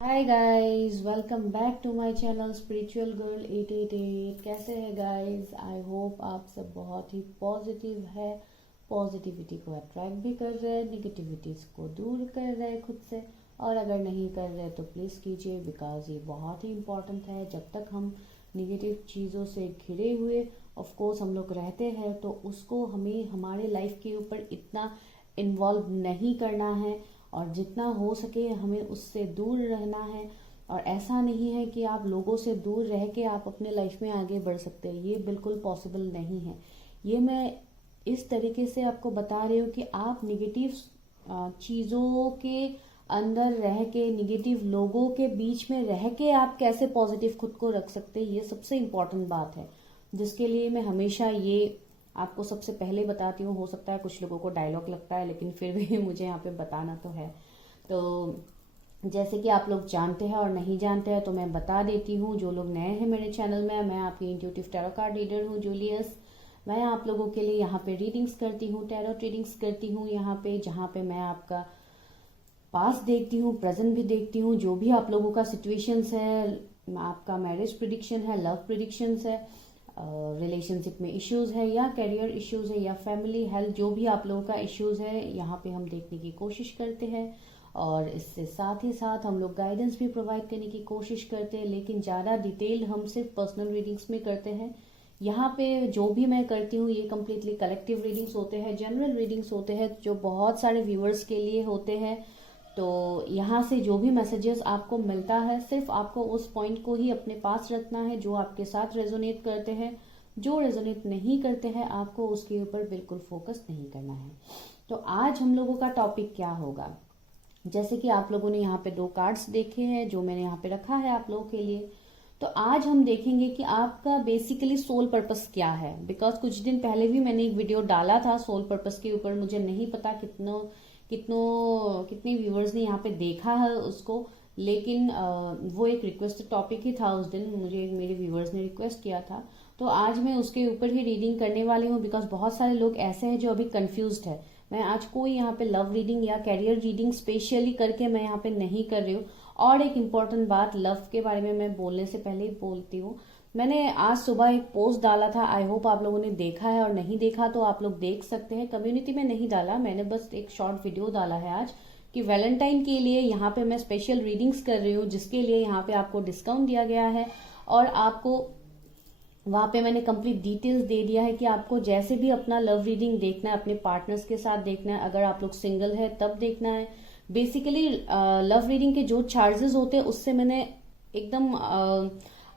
Hi guys, welcome back to my channel spiritual girl 888। कैसे हैं guys? I hope आप सब बहुत ही पॉजिटिव है, पॉजिटिविटी को अट्रैक्ट भी कर रहे हैं, निगेटिविटीज को दूर कर रहे हैं खुद से। और अगर नहीं कर रहे तो प्लीज़ कीजिए, बिकॉज ये बहुत ही इम्पोर्टेंट है। जब तक हम निगेटिव चीज़ों से घिरे हुए ऑफ कोर्स हम लोग रहते हैं, तो उसको हमें हमारे लाइफ के ऊपर इतना इन्वॉल्व नहीं करना है और जितना हो सके हमें उससे दूर रहना है। और ऐसा नहीं है कि आप लोगों से दूर रह के आप अपने लाइफ में आगे बढ़ सकते हैं, ये बिल्कुल पॉसिबल नहीं है। ये मैं इस तरीके से आपको बता रही हूँ कि आप निगेटिव चीज़ों के अंदर रह के, निगेटिव लोगों के बीच में रह के आप कैसे पॉजिटिव खुद को रख सकते हैं, ये सबसे इम्पोर्टेंट बात है, जिसके लिए मैं हमेशा ये आपको सबसे पहले बताती हूँ। हो सकता है कुछ लोगों को डायलॉग लगता है, लेकिन फिर भी मुझे यहाँ पे बताना तो है। तो जैसे कि आप लोग जानते हैं और नहीं जानते हैं तो मैं बता देती हूँ। जो लोग नए हैं मेरे चैनल में, मैं आपकी इंट्यूटिव टैरो कार्ड रीडर हूँ जूलियस। मैं आप लोगों के लिए यहाँ पे रीडिंग्स करती हूँ, टैरो रीडिंग्स करती हूँ यहाँ पे, जहाँ पे मैं आपका पास्ट देखती हूँ, प्रेजेंट भी देखती हूँ, जो भी आप लोगों का सिचुएशंस है, आपका मैरिज प्रिडिक्शन है, लव प्रिडिक्शंस है, रिलेशनशिप में इश्यूज है या करियर इश्यूज है या फैमिली हेल्थ, जो भी आप लोगों का इश्यूज है यहाँ पे हम देखने की कोशिश करते हैं। और इससे साथ ही साथ हम लोग गाइडेंस भी प्रोवाइड करने की कोशिश करते हैं, लेकिन ज़्यादा डिटेल हम सिर्फ पर्सनल रीडिंग्स में करते हैं। यहाँ पे जो भी मैं करती हूँ ये कम्प्लीटली कलेक्टिव रीडिंग्स होते हैं, जनरल रीडिंग्स होते हैं, जो बहुत सारे व्यूअर्स के लिए होते हैं। तो यहाँ से जो भी मैसेजेस आपको मिलता है, सिर्फ आपको उस पॉइंट को ही अपने पास रखना है जो आपके साथ रेजोनेट करते हैं। जो रेजोनेट नहीं करते हैं आपको उसके ऊपर बिल्कुल फोकस नहीं करना है। तो आज हम लोगों का टॉपिक क्या होगा? जैसे कि आप लोगों ने यहाँ पे 2 कार्ड्स देखे हैं जो मैंने यहाँ पे रखा है आप लोगों के लिए। तो आज हम देखेंगे कि आपका बेसिकली सोल पर्पस क्या है। बिकॉज कुछ दिन पहले भी मैंने एक वीडियो डाला था सोल पर्पस के ऊपर, मुझे नहीं पता कितने व्यूअर्स ने यहाँ पे देखा है उसको, लेकिन वो एक रिक्वेस्ट टॉपिक ही था। उस दिन मुझे मेरे व्यूअर्स ने रिक्वेस्ट किया था, तो आज मैं उसके ऊपर ही रीडिंग करने वाली हूँ। बिकॉज बहुत सारे लोग ऐसे हैं जो अभी कंफ्यूज्ड है। मैं आज कोई यहाँ पे लव रीडिंग या कैरियर रीडिंग स्पेशली करके मैं यहाँ पे नहीं कर रही हूँ। और एक इम्पॉर्टेंट बात, लव के बारे में मैं बोलने से पहले ही बोलती हूँ, मैंने आज सुबह एक पोस्ट डाला था, आई होप आप लोगों ने देखा है, और नहीं देखा तो आप लोग देख सकते हैं। कम्युनिटी में नहीं डाला, मैंने बस एक शॉर्ट वीडियो डाला है आज कि वैलेंटाइन के लिए यहाँ पे मैं स्पेशल रीडिंग्स कर रही हूँ, जिसके लिए यहाँ पे आपको डिस्काउंट दिया गया है। और आपको वहां पे मैंने कंप्लीट डिटेल्स दे दिया है कि आपको जैसे भी अपना लव रीडिंग देखना है, अपने पार्टनर्स के साथ देखना है, अगर आप लोग सिंगल है तब देखना है। बेसिकली लव रीडिंग के जो चार्जेस होते हैं उससे मैंने एकदम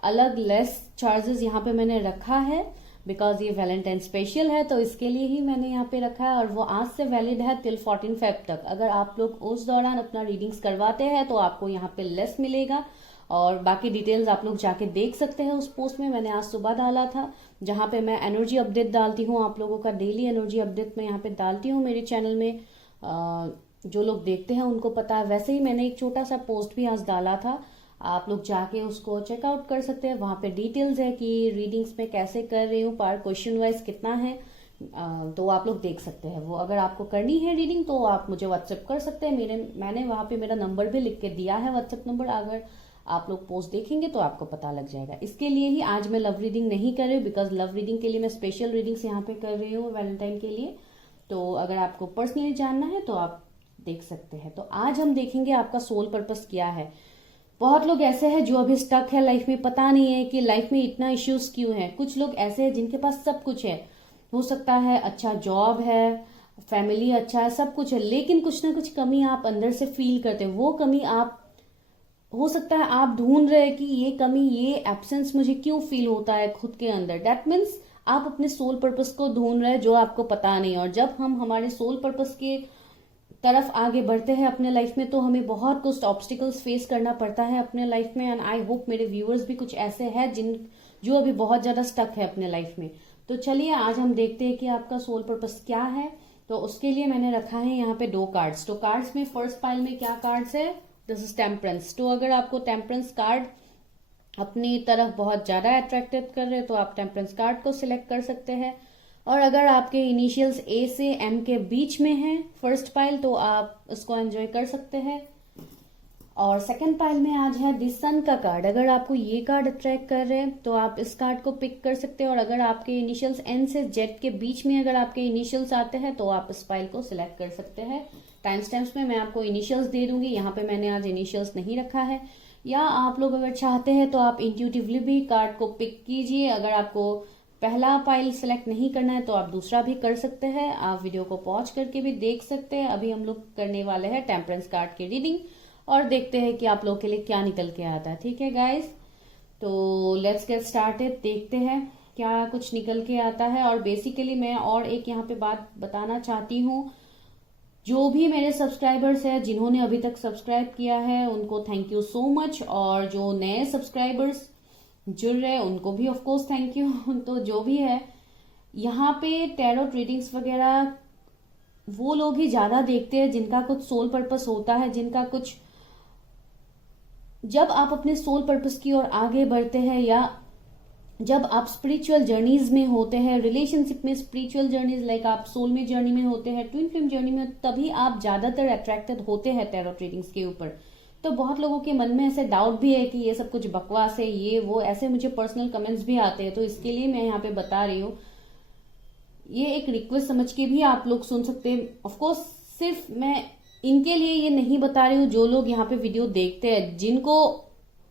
अलग लेस चार्जेस यहाँ पे मैंने रखा है। बिकॉज ये वैलेंटाइन स्पेशल है तो इसके लिए ही मैंने यहाँ पे रखा है। और वो आज से वैलिड है टिल 14 फेब तक। अगर आप लोग उस दौरान अपना रीडिंग्स करवाते हैं तो आपको यहाँ पे लेस मिलेगा। और बाकी डिटेल्स आप लोग जाके देख सकते हैं उस पोस्ट में, मैंने आज सुबह डाला था, जहाँ पे मैं एनर्जी अपडेट डालती हूँ। आप लोगों का डेली एनर्जी अपडेट मैं यहाँ पे डालती हूँ मेरे चैनल में। जो लोग देखते हैं उनको पता है। वैसे ही मैंने एक छोटा सा पोस्ट भी आज डाला था, आप लोग जाके उसको चेकआउट कर सकते हैं। वहाँ पे डिटेल्स है कि रीडिंग्स में कैसे कर रही हूँ, पर क्वेश्चन वाइज कितना है, तो आप लोग देख सकते हैं वो। अगर आपको करनी है रीडिंग तो आप मुझे व्हाट्सएप कर सकते हैं। मैंने वहाँ पे मेरा नंबर भी लिख के दिया है, व्हाट्सएप नंबर। अगर आप लोग पोस्ट देखेंगे तो आपको पता लग जाएगा। इसके लिए ही आज मैं लव रीडिंग नहीं कर रही हूँ, बिकॉज लव रीडिंग के लिए मैं स्पेशल रीडिंग्स यहाँ पे कर रही हूँ वैलेंटाइन के लिए। तो अगर आपको पर्सनली जानना है तो आप देख सकते हैं। तो आज हम देखेंगे आपका सोल पर्पस क्या है। बहुत लोग ऐसे हैं जो अभी स्टक है लाइफ में, पता नहीं है कि लाइफ में इतना इश्यूज क्यों है। कुछ लोग ऐसे हैं जिनके पास सब कुछ है, हो सकता है अच्छा जॉब है, फैमिली अच्छा है, सब कुछ है, लेकिन कुछ ना कुछ कमी आप अंदर से फील करते हैं। वो कमी आप, हो सकता है आप ढूंढ रहे हैं कि ये कमी, ये एब्सेंस मुझे क्यों फील होता है खुद के अंदर। दैट मीन्स आप अपने सोल पर्पस को ढूंढ रहे हैं जो आपको पता नहीं। और जब हम हमारे सोल पर्पस के तरफ आगे बढ़ते हैं अपने लाइफ में, तो हमें बहुत कुछ ऑब्स्टिकल्स फेस करना पड़ता है अपने लाइफ में। एंड आई होप मेरे व्यूअर्स भी कुछ ऐसे हैं जो अभी बहुत ज्यादा स्टक है अपने लाइफ में। तो चलिए आज हम देखते हैं कि आपका सोल पर्पस क्या है। तो उसके लिए मैंने रखा है यहाँ पे 2 कार्ड्स। तो कार्ड्स में फर्स्ट पाइल में क्या कार्ड्स है? This is temperance. तो अगर आपको टेम्परेंस कार्ड अपनी तरफ बहुत ज्यादा अट्रैक्टिव कर रहे हैं तो आप टेम्परेंस कार्ड को सिलेक्ट कर सकते हैं। और अगर आपके इनिशियल्स ए से एम के बीच में है फर्स्ट पाइल, तो आप इसको एंजॉय कर सकते हैं। और सेकंड पाइल में आज है द सन का कार्ड। अगर आपको ये कार्ड अट्रैक्ट कर रहे हैं तो आप इस कार्ड को पिक कर सकते हैं, और अगर आपके इनिशियल्स एन से जेड के बीच में अगर आपके इनिशियल्स आते हैं तो आप इस पाइल को सिलेक्ट कर सकते हैं। टाइम स्टैम्प्स में मैं आपको इनिशियल्स दे दूंगी, यहाँ पे मैंने आज इनिशियल्स नहीं रखा है। या आप लोग अगर चाहते हैं तो आप इंट्यूटिवली भी कार्ड को पिक कीजिए। अगर आपको पहला पाइल सिलेक्ट नहीं करना है तो आप दूसरा भी कर सकते हैं। आप वीडियो को पॉज करके भी देख सकते हैं। अभी हम लोग करने वाले हैं टेम्परेंस कार्ड की रीडिंग, और देखते हैं कि आप लोग के लिए क्या निकल के आता है। ठीक है गाइस, तो लेट्स गेट स्टार्टेड। देखते हैं क्या कुछ निकल के आता है। और बेसिकली मैं और एक यहाँ पे बात बताना चाहती हूँ, जो भी मेरे सब्सक्राइबर्स हैं जिन्होंने अभी तक सब्सक्राइब किया है उनको थैंक यू सो मच, और जो नए सब्सक्राइबर्स जुड़ रहे हैं उनको भी ऑफ कोर्स थैंक यू। तो जो भी है यहाँ पे टैरोट रीडिंग्स वगैरह वो लोग ही ज्यादा देखते हैं जिनका कुछ सोल पर्पस होता है, जिनका कुछ, जब आप अपने सोल पर्पस की ओर आगे बढ़ते हैं या जब आप स्पिरिचुअल जर्नीज में होते हैं, रिलेशनशिप में स्पिरिचुअल जर्नीज, लाइक आप सोल में जर्नी में होते हैं, ट्विन फ्लेम जर्नी में, तभी आप ज्यादातर अट्रैक्टेड होते हैं टैरोट रीडिंग्स के ऊपर। तो बहुत लोगों के मन में ऐसे डाउट भी है कि ये सब कुछ बकवास है, ये वो, ऐसे मुझे पर्सनल कमेंट्स भी आते हैं। तो इसके लिए मैं यहाँ पे बता रही हूँ, ये एक रिक्वेस्ट समझ के भी आप लोग सुन सकते हैं। ऑफकोर्स सिर्फ मैं इनके लिए ये नहीं बता रही हूँ जो लोग यहाँ पे वीडियो देखते हैं,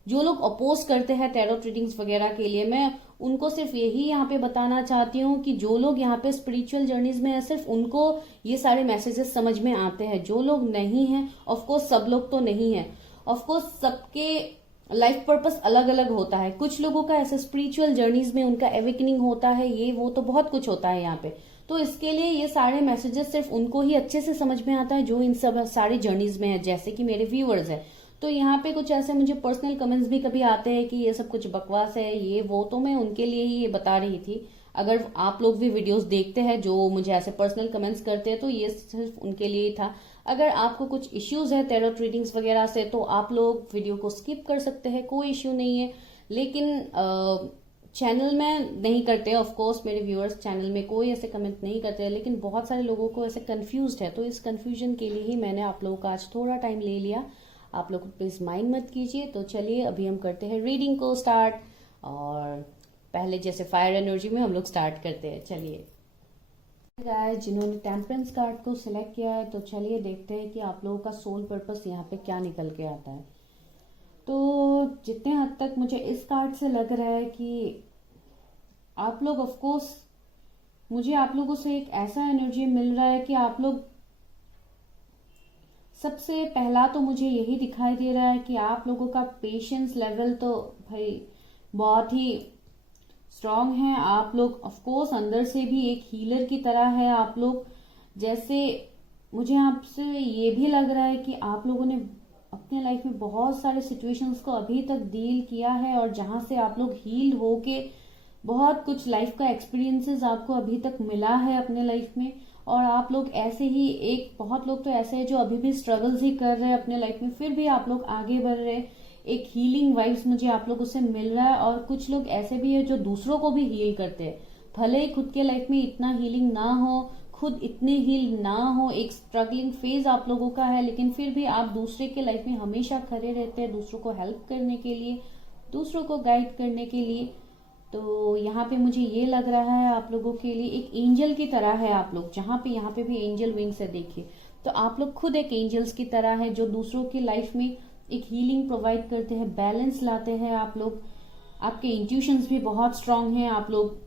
जो लोग अपोज करते हैं टैरोट रीडिंग्स वगैरह के लिए, मैं उनको सिर्फ यही यहाँ पे बताना चाहती हूँ कि जो लोग यहाँ पे स्पिरिचुअल जर्नीज में है सिर्फ उनको ये सारे मैसेजेस समझ में आते हैं। जो लोग नहीं है, ऑफकोर्स सब लोग तो नहीं है, ऑफकोर्स सबके लाइफ पर्पस अलग अलग होता है। कुछ लोगों का ऐसे स्पिरिचुअल जर्नीज में उनका एवेकनिंग होता है, ये वो, तो बहुत कुछ होता है यहाँ पे। तो इसके लिए ये सारे मैसेजेस सिर्फ उनको ही अच्छे से समझ में आता है जो इन सब सारी जर्नीज में है, जैसे कि मेरे व्यूअर्स है। तो यहाँ पे कुछ ऐसे मुझे पर्सनल कमेंट्स भी कभी आते हैं कि ये सब कुछ बकवास है, ये वो, तो मैं उनके लिए ही ये बता रही थी। अगर आप लोग भी वीडियोस देखते हैं जो मुझे ऐसे पर्सनल कमेंट्स करते हैं तो ये सिर्फ उनके लिए ही था। अगर आपको कुछ इश्यूज है टैरोट रीडिंग्स वगैरह से तो आप लोग वीडियो को स्किप कर सकते हैं, कोई इश्यू नहीं है। लेकिन चैनल में नहीं करते, ऑफ कोर्स मेरे व्यूअर्स चैनल में कोई ऐसे कमेंट नहीं करते हैं, लेकिन बहुत सारे लोगों को ऐसे कंफ्यूज्ड है। तो इस कंफ्यूजन के लिए ही मैंने आप लोगों का आज थोड़ा टाइम ले लिया। आप लोग प्लीज माइंड मत कीजिए। तो चलिए अभी हम करते हैं रीडिंग को स्टार्ट, और पहले जैसे फायर एनर्जी में हम लोग स्टार्ट करते हैं। चलिए गाइस, जिन्होंने टेम्परेंस कार्ड को सिलेक्ट किया है तो चलिए देखते हैं कि आप लोगों का सोल पर्पस यहाँ पे क्या निकल के आता है। तो जितने हद तक मुझे इस कार्ड से लग रहा है कि आप लोग, ऑफ कोर्स मुझे आप लोगों से एक ऐसा एनर्जी मिल रहा है कि आप लोग, सबसे पहला तो मुझे यही दिखाई दे रहा है कि आप लोगों का पेशेंस लेवल तो भाई बहुत ही स्ट्रांग है। आप लोग ऑफ कोर्स अंदर से भी एक हीलर की तरह है आप लोग। जैसे मुझे आपसे ये भी लग रहा है कि आप लोगों ने अपने लाइफ में बहुत सारे सिचुएशंस को अभी तक डील किया है, और जहां से आप लोग हील होके बहुत कुछ लाइफ का एक्सपीरियंसेस आपको अभी तक मिला है अपने लाइफ में। और आप लोग ऐसे ही, एक बहुत लोग तो ऐसे हैं जो अभी भी स्ट्रगल्स ही कर रहे हैं अपने लाइफ में, फिर भी आप लोग आगे बढ़ रहे हैं। एक हीलिंग वाइब्स मुझे आप लोगों से मिल रहा है। और कुछ लोग ऐसे भी है जो दूसरों को भी हील करते हैं, भले ही खुद के लाइफ में इतना हीलिंग ना हो, खुद इतने हील ना हो, एक स्ट्रगलिंग फेज आप लोगों का है, लेकिन फिर भी आप दूसरे के लाइफ में हमेशा खड़े रहते हैं, दूसरों को हेल्प करने के लिए, दूसरों को गाइड करने के लिए। तो यहाँ पे मुझे ये लग रहा है आप लोगों के लिए एक एंजल की तरह है आप लोग। जहाँ पे यहाँ पे भी एंजल विंग्स है देखिए, तो आप लोग खुद एक एंजल्स की तरह है जो दूसरों की लाइफ में एक हीलिंग प्रोवाइड करते हैं, बैलेंस लाते हैं आप लोग। आपके इंट्यूशंस भी बहुत स्ट्रांग हैं, आप लोग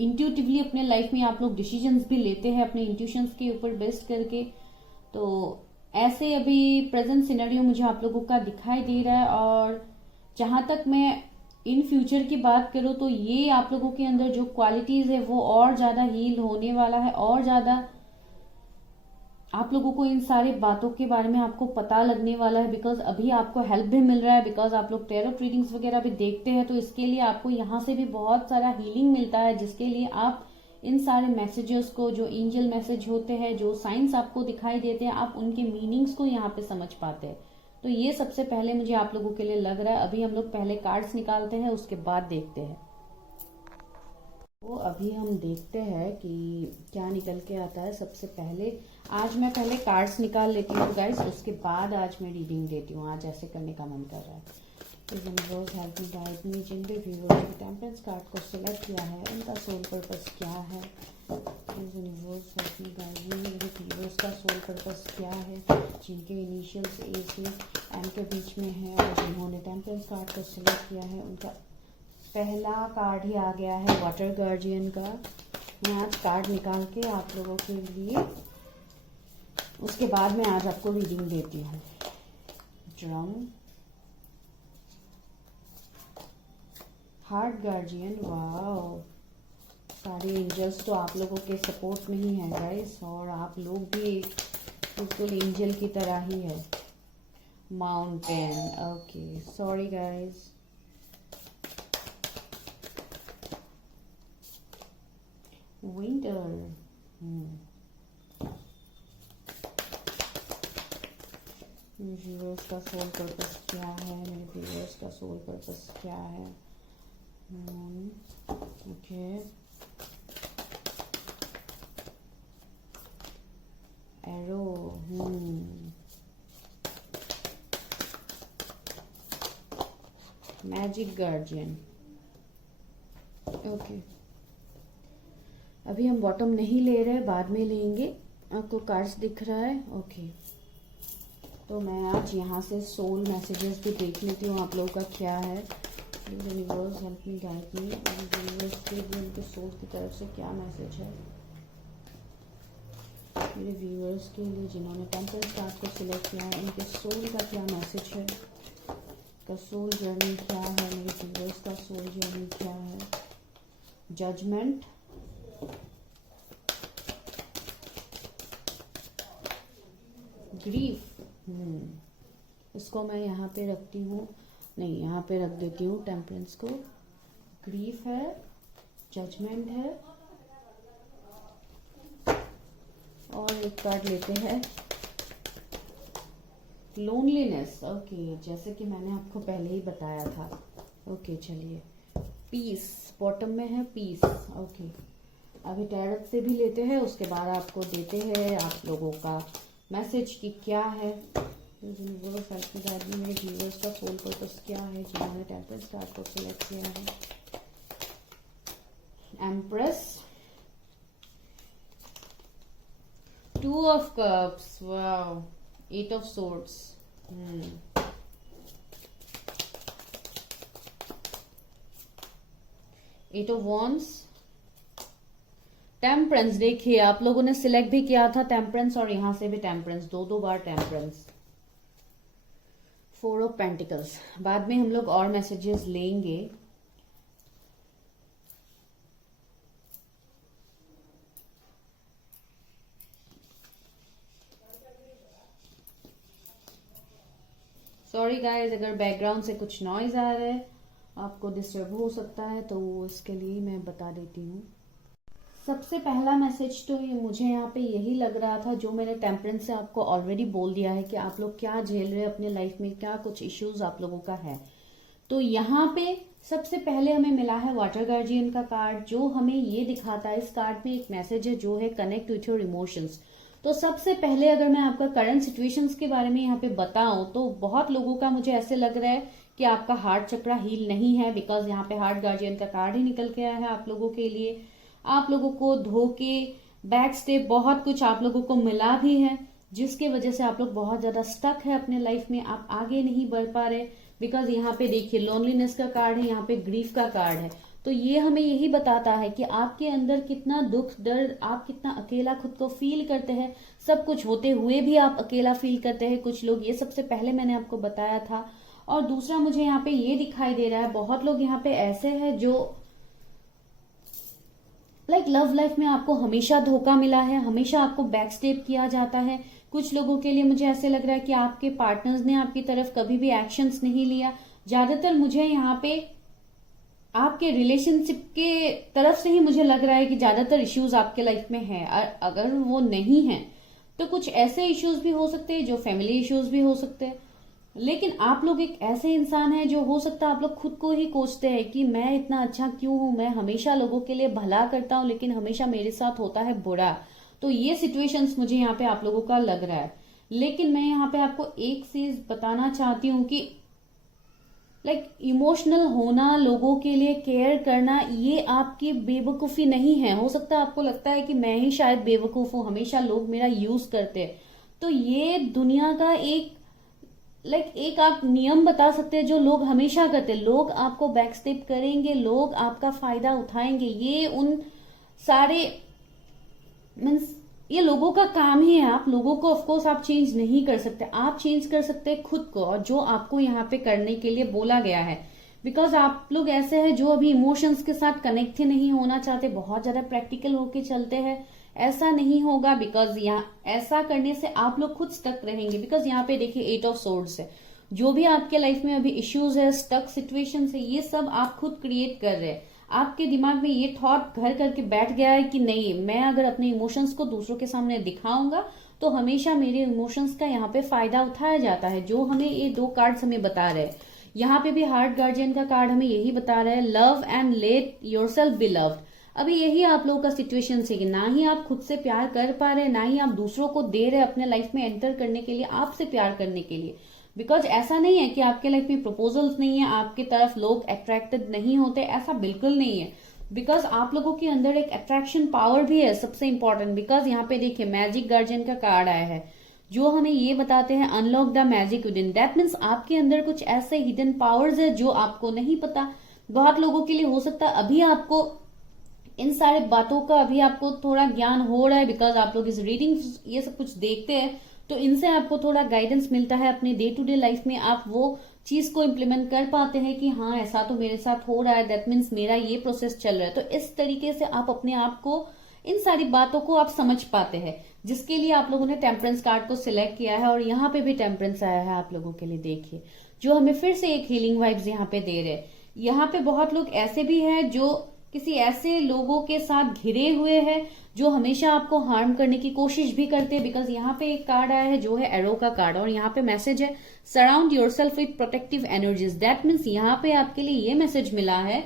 इंट्यूटिवली अपने लाइफ में आप लोग डिसीजंस भी लेते हैं अपने इंट्यूशंस के ऊपर बेस्ड करके। तो ऐसे अभी प्रेजेंट सिनेरियो मुझे आप लोगों का दिखाई दे रहा है। और जहां तक मैं इन फ्यूचर की बात करूं तो ये आप लोगों के अंदर जो क्वालिटीज है वो और ज्यादा हील होने वाला है, और ज्यादा आप लोगों को इन सारी बातों के बारे में आपको पता लगने वाला है। बिकॉज अभी आपको हेल्प भी मिल रहा है, बिकॉज आप लोग टैरोट रीडिंग्स वगैरह भी देखते हैं, तो इसके लिए आपको यहाँ से भी बहुत सारा हीलिंग मिलता है, जिसके लिए आप इन सारे मैसेजेस को, जो एंजल मैसेज होते हैं, जो साइंस आपको दिखाई देते हैं, आप उनके मीनिंग्स को यहाँ पे समझ पाते हैं। तो ये सबसे पहले मुझे आप लोगों के लिए लग रहा है। अभी हम लोग पहले कार्ड्स निकालते हैं, उसके बाद देखते हैं। तो अभी हम देखते हैं कि क्या निकल के आता है। सबसे पहले आज मैं पहले कार्ड्स निकाल लेती हूँ गाइस, उसके बाद आज मैं रीडिंग देती हूँ। आज ऐसे करने का मन कर रहा है। Universe help me guide me, जिन भी व्यूअर्स ने टेम्परेंस कार्ड को सिलेक्ट किया है उनका सोल पर्पस क्या है। Universe help me guide me, मेरे व्यूअर्स का सोल पर्पस क्या है, जिनके इनिशियल्स AC M के बीच में है और जिन्होंने टेम्परेंस कार्ड को सिलेक्ट किया है उनका पहला कार्ड ही आ गया है वाटर गार्जियन का। मैं आज कार्ड निकाल के आप लोगों के लिए उसके बाद मैं आज आपको रीडिंग देती हूँ। ड्रम, हार्ट गार्जियन, वाओ, सारे एंजल्स तो आप लोगों के सपोर्ट में ही है गाइस, और आप लोग भी बिल्कुल एंजल की तरह ही है। Mountain, okay, sorry guys. Winter, viewers का सोल पर्पस क्या है, मेरे व्यूअर्स का सोल पर्पस क्या है। Okay, arrow, magic guardian, okay. अभी हम बॉटम नहीं ले रहे, बाद में लेंगे। आपको कार्ड्स दिख रहा है, ओके। तो मैं आज यहाँ से सोल मैसेजेस भी देख लेती हूँ आप लोगों का क्या है। यूनिवर्स हेल्प मी गाइड मी, यूनिवर्स के भी उनके सोल की तरफ से क्या मैसेज है मेरे व्यूअर्स के लिए जिन्होंने टेम्परेंस कार्ड को सिलेक्ट किया है, उनके सोल का क्या मैसेज है, का सोल जर्नी क्या है, मेरे व्यूअर्स का सोल जर्नी क्या है। जजमेंट, ग्रीफ, इसको मैं यहाँ पे रखती हूँ, नहीं यहाँ पे रख देती हूँ टेम्परेंस को। ग्रीफ है, जजमेंट है, और एक कार्ड लेते हैं लोनलीनेस, ओके, जैसे कि मैंने आपको पहले ही बताया था। ओके, चलिए। पीस, बॉटम में है पीस, ओके। अभी टैरट से भी लेते हैं, उसके बाद आपको देते हैं आप लोगों का मैसेज की क्या है। Universe help me guide me, मेरे व्यूअर्स का सोल पर्पस क्या है जिन्होंने टेम्परेंस कार्ड को सिलेक्ट किया है। Empress, 2 of cups, wow, 8 of swords, 8 of wands, temperance. देखिए आप लोगों ने सिलेक्ट भी किया था टेम्परेंस, और यहां से भी टेम्परेंस, दो बार टेम्परेंस। 4 of pentacles. बाद में हम लोग और मैसेजेस लेंगे। सॉरी गाइस, अगर बैकग्राउंड से कुछ नॉइज आ रहा है, आपको डिस्टर्ब हो सकता है, तो इसके लिए मैं बता देती हूँ। सबसे पहला मैसेज तो ये मुझे यहाँ पे यही लग रहा था, जो मैंने टेम्परेंस से आपको ऑलरेडी बोल दिया है कि आप लोग क्या झेल रहे हैं अपने लाइफ में, क्या कुछ इश्यूज आप लोगों का है। तो यहाँ पे सबसे पहले हमें मिला है वाटर गार्जियन का कार्ड, जो हमें ये दिखाता है, इस कार्ड में एक मैसेज है जो है कनेक्ट विथ योर इमोशंस। तो सबसे पहले अगर मैं आपका करंट सिचुएशंस के बारे में यहाँ पे बताऊं, तो बहुत लोगों का मुझे ऐसे लग रहा है कि आपका हार्ट चक्रा हील नहीं है, बिकॉज यहाँ पे हार्ट गार्जियन का कार्ड ही निकल के आया है आप लोगों के लिए। आप लोगों को धोखे, बैक स्टेप, बहुत कुछ आप लोगों को मिला भी है, जिसके वजह से आप लोग बहुत ज्यादा स्टक है अपने लाइफ में, आप आगे नहीं बढ़ पा रहे। बिकॉज यहाँ पे देखिए लोनलीनेस का कार्ड है, यहाँ पे ग्रीफ का कार्ड है। तो ये हमें यही बताता है कि आपके अंदर कितना दुख दर्द, आप कितना अकेला खुद को फील करते हैं, सब कुछ होते हुए भी आप अकेला फील करते हैं कुछ लोग, ये सबसे पहले मैंने आपको बताया था। और दूसरा मुझे यहाँ पे ये दिखाई दे रहा है, बहुत लोग यहाँ पे ऐसे हैं जो लव लाइफ में आपको हमेशा धोखा मिला है, हमेशा आपको बैक स्टेप किया जाता है। कुछ लोगों के लिए मुझे ऐसे लग रहा है कि आपके पार्टनर्स ने आपकी तरफ कभी भी एक्शंस नहीं लिया। ज्यादातर मुझे यहाँ पे आपके रिलेशनशिप के तरफ से ही मुझे लग रहा है कि ज्यादातर इश्यूज आपके लाइफ में है। अगर वो नहीं है तो कुछ ऐसे इश्यूज भी हो सकते हैं जो फैमिली इश्यूज भी हो सकते हैं। लेकिन आप लोग एक ऐसे इंसान हैं जो हो सकता है आप लोग खुद को ही कोसते हैं कि मैं इतना अच्छा क्यों हूं, मैं हमेशा लोगों के लिए भला करता हूं लेकिन हमेशा मेरे साथ होता है बुरा। तो ये सिचुएशंस मुझे यहाँ पे आप लोगों का लग रहा है। लेकिन मैं यहाँ पे आपको एक चीज बताना चाहती हूँ कि इमोशनल होना, लोगों के लिए केयर करना, ये आपकी बेवकूफी नहीं है। हो सकता है आपको लगता है कि मैं ही शायद बेवकूफ हूं, हमेशा लोग मेरा यूज करते हैं, तो ये दुनिया का एक आप नियम बता सकते हैं जो लोग हमेशा करते हैं। लोग आपको बैकस्टेप करेंगे, लोग आपका फायदा उठाएंगे, ये उन सारे मीन्स ये लोगों का काम ही है। आप लोगों को ऑफकोर्स आप चेंज नहीं कर सकते, आप चेंज कर सकते हैं खुद को, और जो आपको यहाँ पे करने के लिए बोला गया है। बिकॉज आप लोग ऐसे हैं जो अभी इमोशंस के साथ कनेक्ट ही नहीं होना चाहते, बहुत ज्यादा प्रैक्टिकल होके चलते हैं। ऐसा नहीं होगा, बिकॉज यहाँ ऐसा करने से आप लोग खुद स्टक रहेंगे। बिकॉज यहाँ पे देखिए 8 ऑफ सोर्ड्स है, जो भी आपके लाइफ में अभी इश्यूज है, स्टक सिचुएशन है, ये सब आप खुद क्रिएट कर रहे हैं। आपके दिमाग में ये थॉट घर करके बैठ गया है कि नहीं, मैं अगर अपने इमोशंस को दूसरों के सामने दिखाऊंगा तो हमेशा मेरे इमोशंस का यहाँ पे फायदा उठाया जाता है। जो हमें ये 2 कार्ड्स हमें बता रहे हैं, यहाँ पे भी हार्ट गार्जियन का कार्ड हमें यही बता रहा है, love and let yourself be loved. अभी यही आप लोगों का सिचुएशन है कि ना ही आप खुद से प्यार कर पा रहे, ना ही आप दूसरों को दे रहे अपने लाइफ में एंटर करने के लिए, आपसे प्यार करने के लिए। बिकॉज ऐसा नहीं है कि आपके लाइफ में प्रपोजल्स नहीं है, आपके तरफ लोग अट्रैक्टेड नहीं होते, ऐसा बिल्कुल नहीं है। बिकॉज आप लोगों के अंदर एक अट्रैक्शन पावर भी है, सबसे इंपॉर्टेंट। बिकॉज यहाँ पे देखिए मैजिक गार्जियन का कार्ड आया है, जो हमें ये बताते हैं unlock the magic within. That means आपके अंदर कुछ ऐसे हिडन पावर्स है जो आपको नहीं पता। बहुत लोगों के लिए हो सकता है अभी आपको इन सारे बातों का अभी आपको थोड़ा ज्ञान हो रहा है, बिकॉज आप लोग इस रीडिंग ये सब कुछ देखते हैं, तो इनसे आपको थोड़ा गाइडेंस मिलता है। अपने डे टू डे लाइफ में आप वो चीज को इम्प्लीमेंट कर पाते हैं कि हाँ ऐसा तो मेरे साथ हो रहा है, दैट मीन्स मेरा ये प्रोसेस चल रहा है। तो इस तरीके से आप अपने आप को, इन सारी बातों को आप समझ पाते हैं, जिसके लिए आप लोगों ने टेम्परेंस कार्ड को सिलेक्ट किया है। और यहाँ पे भी टेम्परेंस आया है आप लोगों के लिए, देखिए, जो हमें फिर से एक हीलिंग वाइब्स यहाँ पे दे रहे हैं। यहाँ पे बहुत लोग ऐसे भी हैं जो किसी ऐसे लोगों के साथ घिरे हुए हैं जो हमेशा आपको हार्म करने की कोशिश भी करते हैं। बिकॉज यहाँ पे एक कार्ड आया है जो है एरो का कार्ड, और यहाँ पे मैसेज है surround yourself with protective energies. That means यहाँ पे आपके लिए ये मैसेज मिला है,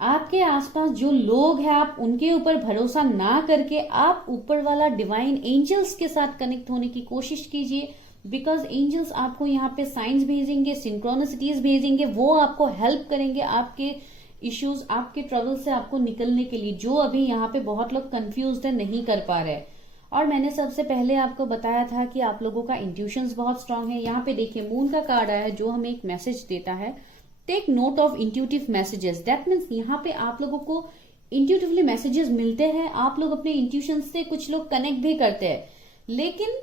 आपके आसपास जो लोग हैं आप उनके ऊपर भरोसा ना करके आप ऊपर वाला डिवाइन एंजल्स के साथ कनेक्ट होने की कोशिश कीजिए। बिकॉज एंजल्स आपको यहाँ पे साइंस भेजेंगे, सिंक्रोनिसिटीज भेजेंगे, वो आपको हेल्प करेंगे आपके इश्यूज, आपके ट्रबल से आपको निकलने के लिए, जो अभी यहाँ पे बहुत लोग कंफ्यूज्ड है, नहीं कर पा रहे। और मैंने सबसे पहले आपको बताया था कि आप लोगों का इंट्यूशंस बहुत स्ट्रांग है। यहाँ पे देखिए मून का कार्ड आया है जो हमें एक मैसेज देता है, take note of intuitive messages. That means यहाँ पे आप लोगों को इंट्यूटिवली मैसेजेस मिलते हैं, आप लोग अपने इंट्यूशन से कुछ लोग कनेक्ट भी करते हैं। लेकिन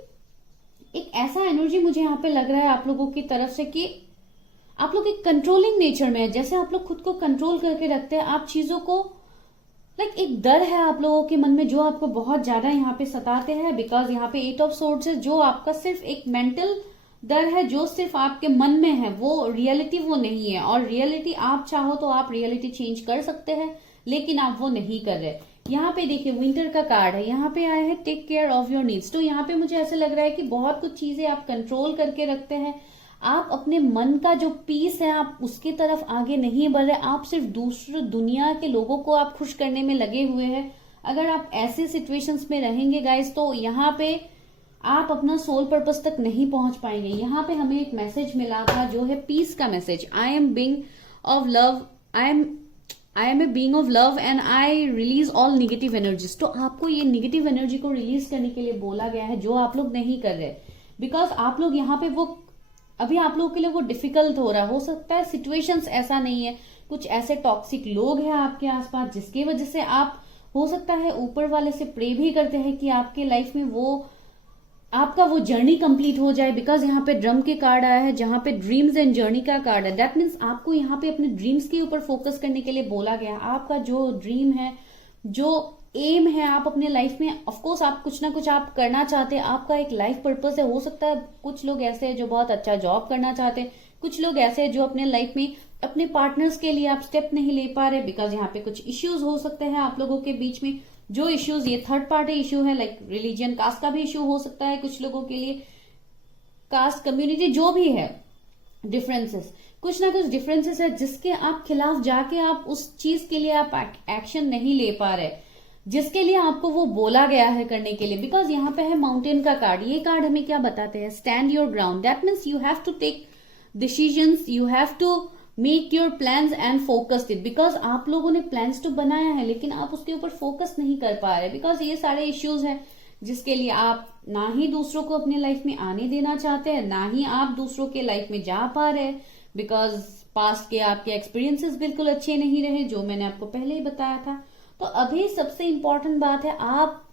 एक ऐसा एनर्जी मुझे यहाँ पे लग रहा है आप लोगों की तरफ से कि आप लोग एक कंट्रोलिंग नेचर में है, जैसे आप लोग खुद को कंट्रोल करके रखते हैं, आप चीजों को एक डर है आप लोगों के मन में जो आपको बहुत ज्यादा यहाँ पे सताते हैं। बिकॉज यहाँ पे 8 ऑफ सोर्ड्स है, जो आपका सिर्फ एक मेंटल डर है, जो सिर्फ आपके मन में है, वो रियलिटी वो नहीं है। और रियलिटी आप चाहो तो आप रियलिटी चेंज कर सकते हैं, लेकिन आप वो नहीं कर रहे। यहाँ पे देखिए विंटर का कार्ड है, यहाँ पे आया है take care of your needs. तो यहाँ पे मुझे ऐसे लग रहा है कि बहुत कुछ चीजें आप कंट्रोल करके रखते हैं, आप अपने मन का जो पीस है आप उसकी तरफ आगे नहीं बढ़ रहे, आप सिर्फ दूसरी दुनिया के लोगों को आप खुश करने में लगे हुए हैं। अगर आप ऐसे सिचुएशंस में रहेंगे गाइस, तो यहाँ पे आप अपना सोल पर्पस तक नहीं पहुंच पाएंगे। यहाँ पे हमें एक मैसेज मिला था जो है पीस का message, I am being of love, I am a being of love and I release all negative energies. तो आपको ये नेगेटिव एनर्जी को रिलीज करने के लिए बोला गया है, जो आप लोग नहीं कर रहे। बिकॉज आप लोग यहाँ पे वो अभी आप लोगों के लिए वो डिफिकल्ट हो रहा है। हो सकता है सिचुएशंस ऐसा नहीं है, कुछ ऐसे टॉक्सिक लोग हैं आपके आसपास जिसकी वजह से आप हो सकता है ऊपर वाले से प्रे भी करते हैं कि आपके लाइफ में वो आपका वो जर्नी कंप्लीट हो जाए। बिकॉज यहाँ पे ड्रम के कार्ड आया है जहां पे ड्रीम्स एंड जर्नी का कार्ड है। दैट मीन्स आपको यहाँ पे अपने ड्रीम्स के ऊपर फोकस करने के लिए बोला गया। आपका जो ड्रीम है, जो एम है, आप अपने लाइफ में ऑफकोर्स आप कुछ ना कुछ आप करना चाहते हैं, आपका एक लाइफ पर्पस है। हो सकता है कुछ लोग ऐसे हैं जो बहुत अच्छा जॉब करना चाहते हैं, कुछ लोग ऐसे हैं जो अपने लाइफ में अपने पार्टनर्स के लिए आप स्टेप नहीं ले पा रहे, बिकॉज यहाँ पे कुछ इश्यूज हो सकते हैं आप लोगों के बीच में। जो इश्यूज ये थर्ड पार्टी इश्यू है, लाइक रिलीजन, कास्ट का भी इश्यू हो सकता है कुछ लोगों के लिए, कास्ट कम्युनिटी जो भी है, डिफरेंसेस, कुछ ना कुछ डिफरेंसेस है जिसके आप खिलाफ जाके आप उस चीज के लिए आप एक्शन नहीं ले पा रहे। जिसके लिए आपको वो बोला गया है करने के लिए। बिकॉज यहाँ पे है माउंटेन का कार्ड। ये कार्ड हमें क्या बताते हैं? Stand your ground. That means you have to take decisions, you have to make your plans and focus it. Because आप लोगों ने प्लान्स तो बनाया है लेकिन आप उसके ऊपर फोकस नहीं कर पा रहे। बिकॉज ये सारे इश्यूज हैं जिसके लिए आप ना ही दूसरों को अपने लाइफ में आने देना चाहते हैं, ना ही आप दूसरों के लाइफ में जा पा रहे। बिकॉज पास्ट के आपके एक्सपीरियंसेस बिल्कुल अच्छे नहीं रहे, जो मैंने आपको पहले ही बताया था। तो अभी सबसे इंपॉर्टेंट बात है, आप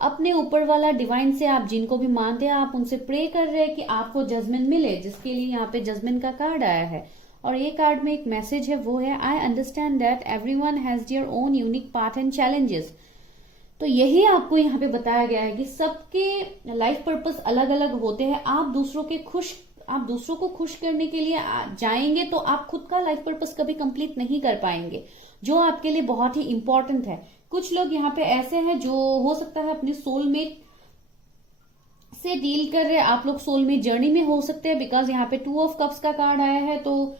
अपने ऊपर वाला डिवाइन से, आप जिनको भी मानते हैं, आप उनसे प्रे कर रहे हैं कि आपको जजमेंट मिले, जिसके लिए यहाँ पे जजमेंट का कार्ड आया है। और ये कार्ड में एक मैसेज है, वो है I understand that everyone has their own unique path and challenges. तो यही आपको यहाँ पे बताया गया है कि सबके लाइफ पर्पस अलग अलग होते हैं। आप दूसरों को खुश करने के लिए जाएंगे तो आप खुद का लाइफ पर्पस कभी कंप्लीट नहीं कर पाएंगे, जो आपके लिए बहुत ही इंपॉर्टेंट है। कुछ लोग यहाँ पे ऐसे हैं जो हो सकता है अपने सोलमेट से डील कर रहे हैं। आप लोग सोलमेट जर्नी में हो सकते हैं। बिकॉज यहाँ पे 2 ऑफ कप्स का कार्ड आया है, तो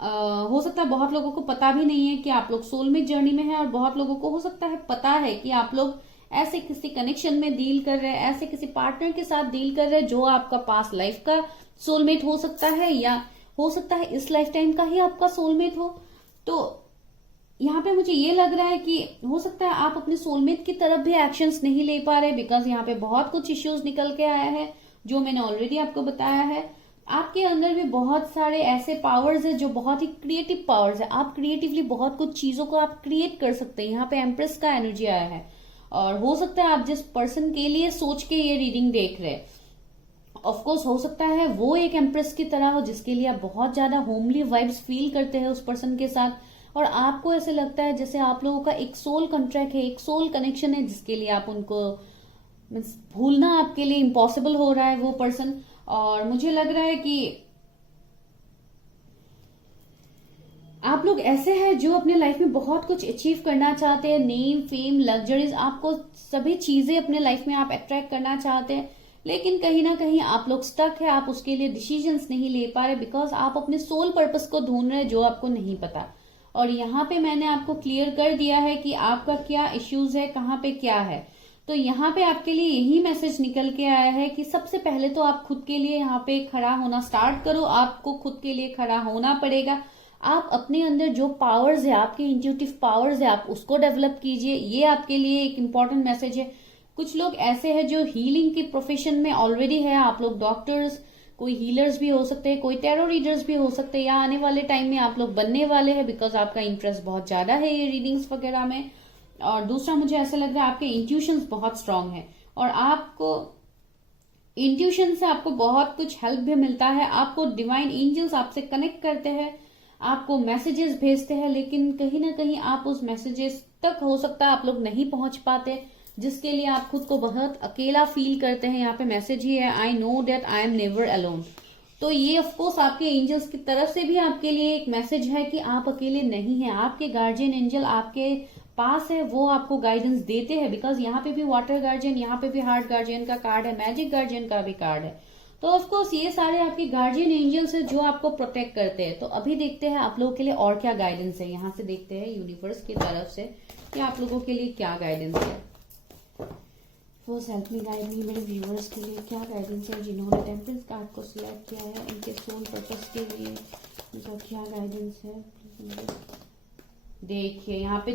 हो सकता है बहुत लोगों को पता भी नहीं है कि आप लोग सोलमेट जर्नी में हैं, और बहुत लोगों को हो सकता है पता है कि आप लोग ऐसे किसी कनेक्शन में डील कर रहे हैं, ऐसे किसी पार्टनर के साथ डील कर रहे हैं जो आपका पास्ट लाइफ का सोलमेट हो सकता है, या हो सकता है इस लाइफ टाइम का ही आपका सोलमेट हो। तो यहाँ पे मुझे ये लग रहा है कि हो सकता है आप अपने सोलमेट की तरफ भी एक्शंस नहीं ले पा रहे। बिकॉज यहाँ पे बहुत कुछ इश्यूज निकल के आया है जो मैंने ऑलरेडी आपको बताया है। आपके अंदर भी बहुत सारे ऐसे पावर्स है जो बहुत ही क्रिएटिव पावर्स है। आप क्रिएटिवली बहुत कुछ चीजों को आप क्रिएट कर सकते हैं। यहाँ पे एम्प्रेस का एनर्जी आया है, और हो सकता है आप जिस पर्सन के लिए सोच के ये रीडिंग देख रहे हैं, ऑफकोर्स हो सकता है वो एक एम्प्रेस की तरह हो, जिसके लिए आप बहुत ज्यादा होमली वाइब्स फील करते हैं उस पर्सन के साथ, और आपको ऐसे लगता है जैसे आप लोगों का एक सोल कॉन्ट्रैक्ट है, एक सोल कनेक्शन है, जिसके लिए आप उनको भूलना आपके लिए इम्पॉसिबल हो रहा है वो पर्सन। और मुझे लग रहा है कि आप लोग ऐसे हैं जो अपने लाइफ में बहुत कुछ अचीव करना चाहते हैं, नेम, फेम, लग्जरीज, आपको सभी चीजें अपने लाइफ में आप अट्रैक्ट करना चाहते हैं, लेकिन कहीं ना कहीं आप लोग स्टक है, आप उसके लिए डिसीजंस नहीं ले पा रहे। बिकॉज आप अपने सोल पर्पस को ढूंढ रहे हैं जो आपको नहीं पता। और यहाँ पे मैंने आपको क्लियर कर दिया है कि आपका क्या इश्यूज है, कहाँ पे क्या है। तो यहाँ पे आपके लिए यही मैसेज निकल के आया है कि सबसे पहले तो आप खुद के लिए यहाँ पे खड़ा होना स्टार्ट करो। आपको खुद के लिए खड़ा होना पड़ेगा। आप अपने अंदर जो पावर्स है, आपके इंट्यूटिव पावर्स है, आप उसको डेवलप कीजिए। ये आपके लिए एक इम्पॉर्टेंट मैसेज है। कुछ लोग ऐसे हैं जो हीलिंग की प्रोफेशन में ऑलरेडी है। आप लोग डॉक्टर्स, कोई हीलर्स भी हो सकते हैं, कोई टैरो रीडर्स भी हो सकते हैं, या आने वाले टाइम में आप लोग बनने वाले हैं। बिकॉज आपका इंटरेस्ट बहुत ज्यादा है ये रीडिंग्स वगैरह में। और दूसरा, मुझे ऐसा लग रहा है आपके इंट्यूशंस बहुत स्ट्रांग है, और आपको इंट्यूशन से आपको बहुत कुछ हेल्प भी मिलता है। आपको डिवाइन एंजल्स आपसे कनेक्ट करते हैं, आपको मैसेजेस भेजते हैं, लेकिन कहीं ना कहीं आप उस मैसेजेस तक हो सकता है आप लोग नहीं पहुंच पाते, जिसके लिए आप खुद को बहुत अकेला फील करते हैं। यहाँ पे मैसेज ही है, I know that I am never alone. तो ये ऑफकोर्स आपके एंजल्स की तरफ से भी आपके लिए एक मैसेज है कि आप अकेले नहीं हैं। आपके गार्जियन एंजल आपके पास है, वो आपको गाइडेंस देते हैं। बिकॉज यहाँ पे भी वाटर गार्जियन, यहाँ पे भी हार्ट गार्जियन का कार्ड है, मैजिक गार्जियन का भी कार्ड है। तो ऑफकोर्स ये सारे आपके गार्जियन एंजल्स है जो आपको प्रोटेक्ट करते हैं। तो अभी देखते हैं आप लोगों के लिए और क्या गाइडेंस है। यहाँ से देखते हैं यूनिवर्स की तरफ से कि आप लोगों के लिए क्या गाइडेंस है। First help me guide me, मेरे व्यूअर्स के लिए क्या गाइडेंस है जिन्होंने टेम्परेंस कार्ड को सिलेक्ट किया है, उनके सोल पर्पस के लिए उनका क्या गाइडेंस है। देखिए यहाँ पे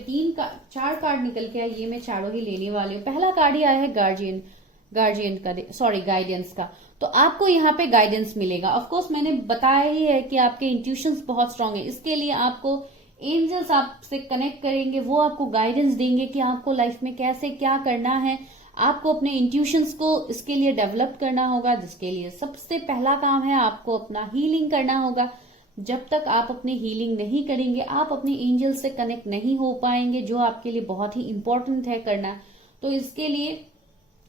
4 कार्ड निकल के आए, ये मैं चारों ही लेने वाली हूँ। पहला कार्ड ही आया है गार्जियन का, सॉरी गाइडेंस का। तो आपको यहाँ पे गाइडेंस मिलेगा। ऑफकोर्स मैंने बताया ही है कि आपके इंट्यूशंस बहुत स्ट्रांग है, इसके लिए आपको एंजल्स आपसे कनेक्ट करेंगे, वो आपको गाइडेंस देंगे कि आपको लाइफ में कैसे क्या करना है। आपको अपने इंट्यूशंस को इसके लिए डेवलप करना होगा, जिसके लिए सबसे पहला काम है आपको अपना हीलिंग करना होगा। जब तक आप अपनी हीलिंग नहीं करेंगे, आप अपने एंजल से कनेक्ट नहीं हो पाएंगे, जो आपके लिए बहुत ही इंपॉर्टेंट है करना। तो इसके लिए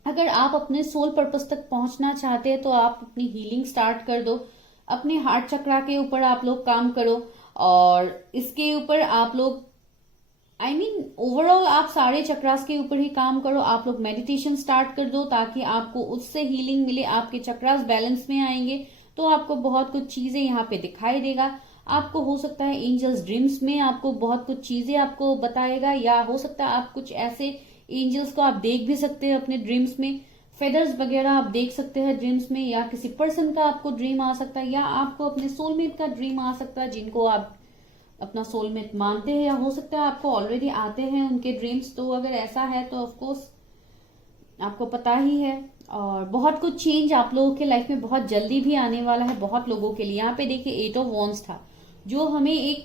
अगर आप अपने सोल पर्पस तक पहुंचना चाहते हैं तो आप अपनी हीलिंग स्टार्ट कर दो। अपने हार्ट चक्रा के ऊपर आप लोग काम करो, और इसके ऊपर आप लोग ओवरऑल आप सारे चक्रास के ऊपर ही काम करो। आप लोग मेडिटेशन स्टार्ट कर दो ताकि आपको उससे हीलिंग मिले। आपके चक्रास बैलेंस में आएंगे तो आपको बहुत कुछ चीजें यहाँ पे दिखाई देगा। आपको हो सकता है एंजल्स ड्रीम्स में आपको बहुत कुछ चीजें आपको बताएगा, या हो सकता है आप कुछ ऐसे एंजल्स को आप देख भी सकते हैं अपने ड्रीम्स में, फेदर्स वगैरह आप देख सकते हैं ड्रीम्स में, या किसी पर्सन का आपको ड्रीम आ सकता है, या आपको अपने सोलमेट का ड्रीम आ सकता है जिनको आप अपना सोलमेट मानते हैं, या हो सकता है आपको ऑलरेडी आते हैं उनके ड्रीम्स। तो अगर ऐसा है तो ऑफकोर्स आपको पता ही है। और बहुत कुछ चेंज आप लोगों के लाइफ में बहुत जल्दी भी आने वाला है बहुत लोगों के लिए। यहाँ पे देखिए 8 ऑफ वॉन्ड्स था जो हमें एक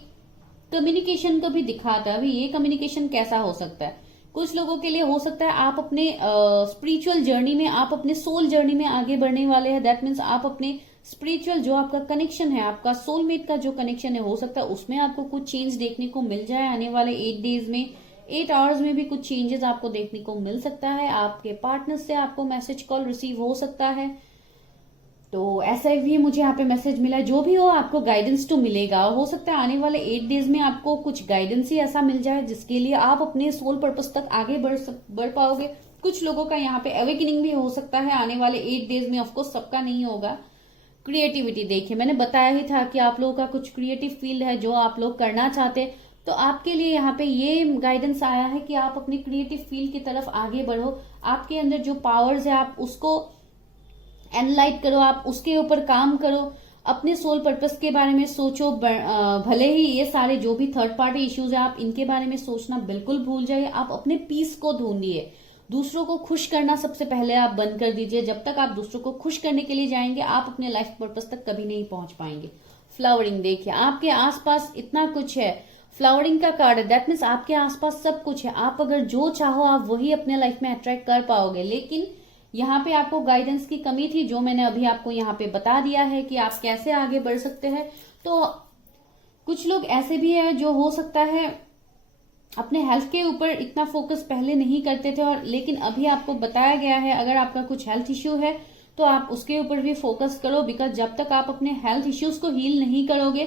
कम्युनिकेशन को भी दिखाता है। अभी ये कम्युनिकेशन कैसा हो सकता है, कुछ लोगों के लिए हो सकता है आप अपने स्पिरिचुअल जर्नी में, आप अपने सोल जर्नी में आगे बढ़ने वाले हैं। दैट मीन्स आप अपने स्पिरिचुअल जो आपका कनेक्शन है, आपका सोलमेट का जो कनेक्शन है, हो सकता है उसमें आपको कुछ चेंज देखने को मिल जाए आने वाले 8 डेज में। 8 आवर्स में भी कुछ चेंजेस आपको देखने को मिल सकता है। आपके पार्टनर से आपको मैसेज कॉल रिसीव हो सकता है। तो ऐसा भी मुझे यहाँ पे मैसेज मिला है। जो भी हो आपको गाइडेंस तो मिलेगा। हो सकता है आने वाले 8 डेज में आपको कुछ गाइडेंस ही ऐसा मिल जाए जिसके लिए आप अपने सोल पर्पस तक आगे बढ़ पाओगे। कुछ लोगों का यहाँ पे अवेकनिंग भी हो सकता है आने वाले 8 डेज में। ऑफकोर्स सबका नहीं होगा। क्रिएटिविटी देखिए, मैंने बताया ही था कि आप लोगों का कुछ क्रिएटिव फील्ड है जो आप लोग करना चाहते हैं, तो आपके लिए यहाँ पे ये गाइडेंस आया है कि आप अपनी क्रिएटिव फील्ड की तरफ आगे बढ़ो। आपके अंदर जो पावर्स है आप उसको एनालाइज करो, आप उसके ऊपर काम करो, अपने सोल पर्पस के बारे में सोचो। भले ही ये सारे जो भी थर्ड पार्टी इश्यूज है आप इनके बारे में सोचना बिल्कुल भूल जाइए। आप अपने पीस को ढूंढिए। दूसरों को खुश करना सबसे पहले आप बंद कर दीजिए। जब तक आप दूसरों को खुश करने के लिए जाएंगे आप अपने लाइफ पर्पस तक कभी नहीं पहुंच पाएंगे। फ्लावरिंग देखिए, आपके आसपास इतना कुछ है। फ्लावरिंग का कार्ड है, दैट मीन्स आपके आसपास सब कुछ है। आप अगर जो चाहो आप वही अपने लाइफ में अट्रैक्ट कर पाओगे। लेकिन यहाँ पे आपको गाइडेंस की कमी थी जो मैंने अभी आपको यहाँ पे बता दिया है कि आप कैसे आगे बढ़ सकते हैं। तो कुछ लोग ऐसे भी है जो हो सकता है अपने हेल्थ के ऊपर इतना फोकस पहले नहीं करते थे, और लेकिन अभी आपको बताया गया है अगर आपका कुछ हेल्थ इश्यू है तो आप उसके ऊपर भी फोकस करो। बिकॉज जब तक आप अपने हेल्थ इश्यूज को हील नहीं करोगे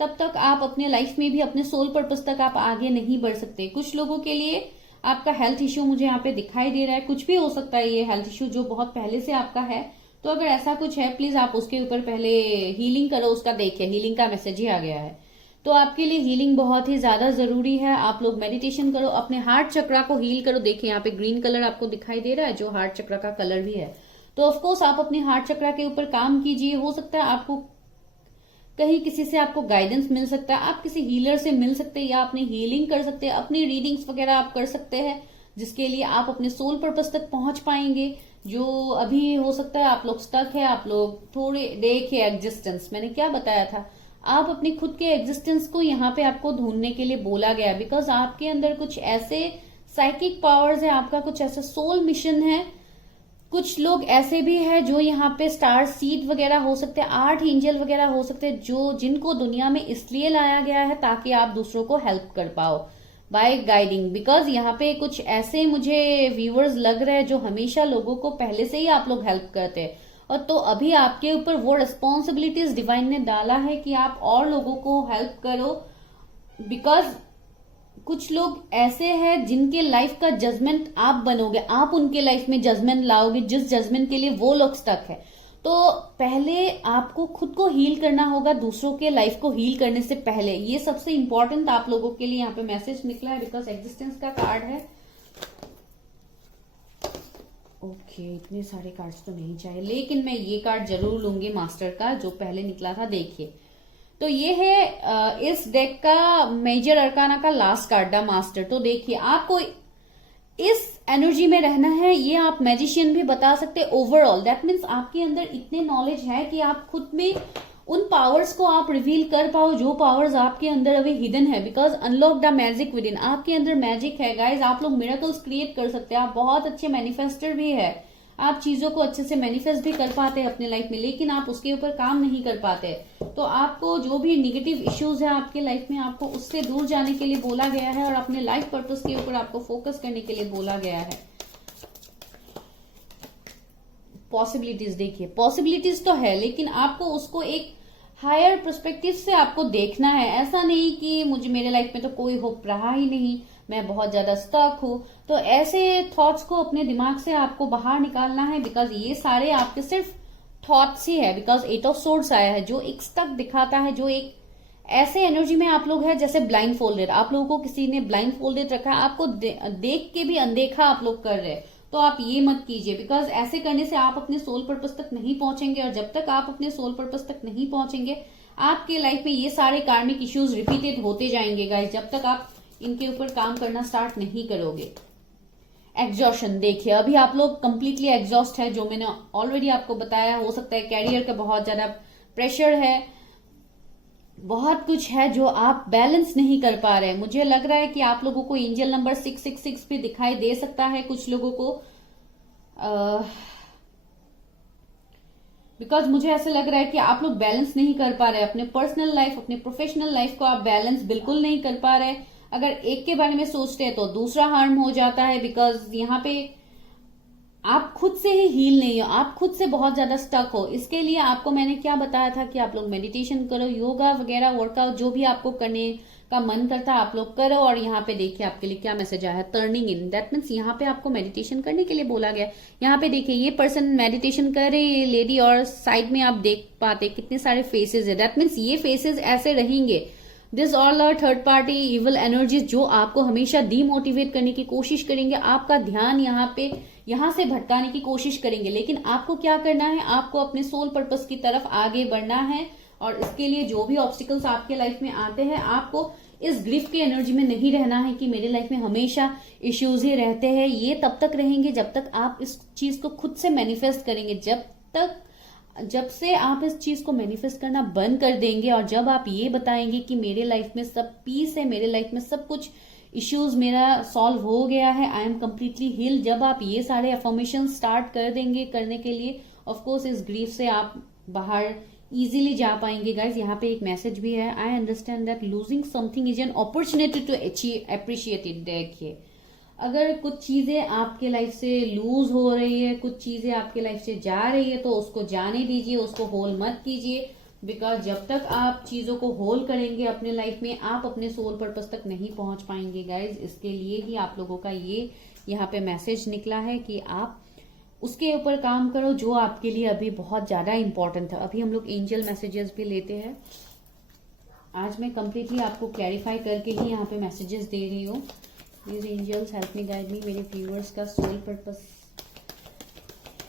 तब तक आप अपने लाइफ में भी अपने सोल पर्पस तक आप आगे नहीं बढ़ सकते। कुछ लोगों के लिए आपका हेल्थ इश्यू मुझे यहाँ पे दिखाई दे रहा है, कुछ भी हो सकता है ये हेल्थ इश्यू जो बहुत पहले से आपका है। तो अगर ऐसा कुछ है प्लीज आप उसके ऊपर पहले हीलिंग करो उसका। देखिए हीलिंग का मैसेज ही आ गया है, तो आपके लिए हीलिंग बहुत ही ज्यादा जरूरी है। आप लोग मेडिटेशन करो, अपने हार्ट चक्रा को हील करो। देखिए यहाँ पे ग्रीन कलर आपको दिखाई दे रहा है जो हार्ट चक्रा का कलर भी है। तो ऑफकोर्स आप अपने हार्ट चक्रा के ऊपर काम कीजिए। हो सकता है आपको कहीं किसी से आपको गाइडेंस मिल सकता है, आप किसी हीलर से मिल सकते हैं, या अपनी हीलिंग कर सकते हैं, अपनी रीडिंग्स वगैरह आप कर सकते हैं जिसके लिए आप अपने सोल पर्पस तक पहुंच पाएंगे। जो अभी हो सकता है आप लोग स्टक है, आप लोग थोड़े देखिए एग्जिस्टेंस, मैंने क्या बताया था, आप अपनी खुद के एग्जिस्टेंस को यहाँ पे आपको ढूंढने के लिए बोला गया। बिकॉज आपके अंदर कुछ ऐसे साइकिक पावर्स है, आपका कुछ ऐसा सोल मिशन है। कुछ लोग ऐसे भी है जो यहाँ पे स्टार सीड वगैरह हो सकते हैं, 8 एंजल वगैरह हो सकते हैं जो जिनको दुनिया में इसलिए लाया गया है ताकि आप दूसरों को हेल्प कर पाओ बाय गाइडिंग। बिकॉज यहाँ पे कुछ ऐसे मुझे व्यूअर्स लग रहे हैं जो हमेशा लोगों को पहले से ही आप लोग हेल्प करते हैं, और तो अभी आपके ऊपर वो रिस्पॉन्सिबिलिटीज डिवाइन ने डाला है कि आप और लोगों को हेल्प करो। बिकॉज कुछ लोग ऐसे हैं जिनके लाइफ का जजमेंट आप बनोगे, आप उनके लाइफ में जजमेंट लाओगे जिस जजमेंट के लिए वो लोग स्टक है। तो पहले आपको खुद को हील करना होगा दूसरों के लाइफ को हील करने से पहले। ये सबसे इंपॉर्टेंट आप लोगों के लिए यहाँ पे मैसेज निकला है बिकॉज एग्जिस्टेंस का कार्ड है। ओके इतने सारे कार्ड्स तो नहीं चाहिए, लेकिन मैं ये कार्ड जरूर लूंगी मास्टर का जो पहले निकला था। देखिए तो ये है इस डेक का मेजर अरकाना का लास्ट कार्ड द मास्टर। तो देखिए आपको इस एनर्जी में रहना है, ये आप मैजिशियन भी बता सकते हैं ओवरऑल। दैट मीन्स आपके अंदर इतने नॉलेज है कि आप खुद में उन पावर्स को आप रिवील कर पाओ जो पावर्स आपके अंदर अभी हिडन है। Because unlock the magic with in, आपके अंदर मैजिक है गाइज। आप लोग मिरेकल्स क्रिएट कर सकते हैं, आप बहुत अच्छे मैनिफेस्टर भी है, आप चीजों को अच्छे से मैनिफेस्ट भी कर पाते हैं अपने लाइफ में, लेकिन आप उसके ऊपर काम नहीं कर पाते। तो आपको जो भी निगेटिव इश्यूज है आपके लाइफ में आपको उससे दूर जाने के लिए बोला गया है और अपने लाइफ पर्पस के ऊपर आपको फोकस करने के लिए बोला गया है। पॉसिबिलिटीज देखिए, पॉसिबिलिटीज तो है लेकिन आपको उसको एक हायर पर्सपेक्टिव से आपको देखना है। ऐसा नहीं कि मुझे मेरे लाइफ में तो कोई होप रहा ही नहीं, मैं बहुत ज्यादा स्टक हूं। तो ऐसे थॉट्स को अपने दिमाग से आपको बाहर निकालना है बिकॉज ये सारे आपके सिर्फ थॉट्स ही है। बिकॉज 8 ऑफ सोर्ड्स आया है जो एक स्टक दिखाता है, जो एक ऐसे एनर्जी में आप लोग है जैसे ब्लाइंड फोल्डेड, आप लोगों को किसी ने ब्लाइंड फोल्डेड रखा है, आपको देख के भी अनदेखा आप लोग कर रहे हैं, तो आप ये मत कीजिए, बिकॉज ऐसे करने से आप अपने सोल पर्पस तक नहीं पहुंचेंगे, और जब तक आप अपने सोल पर्पस तक नहीं पहुंचेंगे आपके लाइफ में ये सारे कार्मिक इश्यूज रिपीटेड होते जाएंगे गाइस, जब तक आप इनके ऊपर काम करना स्टार्ट नहीं करोगे। एग्जॉशन, देखिए अभी आप लोग कंप्लीटली एग्जॉस्ट है, जो मैंने ऑलरेडी आपको बताया। हो सकता है कैरियर का बहुत ज्यादा प्रेशर है, बहुत कुछ है जो आप बैलेंस नहीं कर पा रहे हैं। मुझे लग रहा है कि आप लोगों को एंजल नंबर 666 भी दिखाई दे सकता है कुछ लोगों को, बिकॉज मुझे ऐसा लग रहा है कि आप लोग बैलेंस नहीं कर पा रहे अपने पर्सनल लाइफ, अपने प्रोफेशनल लाइफ को आप बैलेंस बिल्कुल नहीं कर पा रहे। अगर एक के बारे में सोचते हैं तो दूसरा हार्म हो जाता है, बिकॉज यहाँ पे आप खुद से ही हील नहीं हो, आप खुद से बहुत ज्यादा स्टक हो। इसके लिए आपको मैंने क्या बताया था कि आप लोग मेडिटेशन करो, योगा वगैरह वर्कआउट जो भी आपको करने का मन करता है आप लोग करो। और यहाँ पे देखिए आपके लिए क्या मैसेज आया है, टर्निंग इन, दैट मीन्स यहाँ पे आपको मेडिटेशन करने के लिए बोला गया। यहाँ पे देखिए ये पर्सन मेडिटेशन कर रहे हैं, ये लेडी, और साइड में आप देख पाते कितने सारे फेसेस है, दैट मीन्स ये फेसेस ऐसे रहेंगे, this all are third party evil energies जो आपको हमेशा डीमोटिवेट करने की कोशिश करेंगे, आपका ध्यान यहाँ से भटकाने की कोशिश करेंगे। लेकिन आपको क्या करना है, आपको अपने सोल पर्पस की तरफ आगे बढ़ना है, और इसके लिए जो भी ऑब्स्टिकल्स आपके लाइफ में आते हैं, आपको इस ग्रिफ की एनर्जी में नहीं रहना है कि मेरे लाइफ में हमेशा इश्यूज ही रहते हैं। ये तब तक रहेंगे जब तक आप इस चीज को खुद से मैनिफेस्ट करेंगे, जब से आप इस चीज को मैनिफेस्ट करना बंद कर देंगे, और जब आप ये बताएंगे कि मेरे लाइफ में सब पीस है, मेरे लाइफ में सब कुछ इश्यूज मेरा सॉल्व हो गया है, आई एम कंप्लीटली हील, जब आप ये सारे अफर्मेशन स्टार्ट कर देंगे करने के लिए, ऑफ कोर्स इस ग्रीफ से आप बाहर इजीली जा पाएंगे। गाइज यहाँ पे एक मैसेज भी है, I understand that losing something is an opportunity to appreciate it. देखिए अगर कुछ चीजें आपके लाइफ से लूज हो रही है, कुछ चीजें आपके लाइफ से जा रही है, तो उसको जाने दीजिए, उसको होल मत कीजिए, बिकॉज जब तक आप चीजों को होल करेंगे अपने लाइफ में, आप अपने सोल पर्पस तक नहीं पहुंच पाएंगे गाइज। इसके लिए ही आप लोगों का ये यहाँ पे मैसेज निकला है कि आप उसके ऊपर काम करो जो आपके लिए अभी बहुत ज्यादा इंपॉर्टेंट है। अभी हम लोग एंजल मैसेजेस भी लेते हैं। आज मैं कंप्लीटली आपको क्लैरिफाई करके ही यहाँ पे मैसेजेस दे रही हूँ। Please angels help me guide me, मेरे व्यूअर्स का सोल पर्पस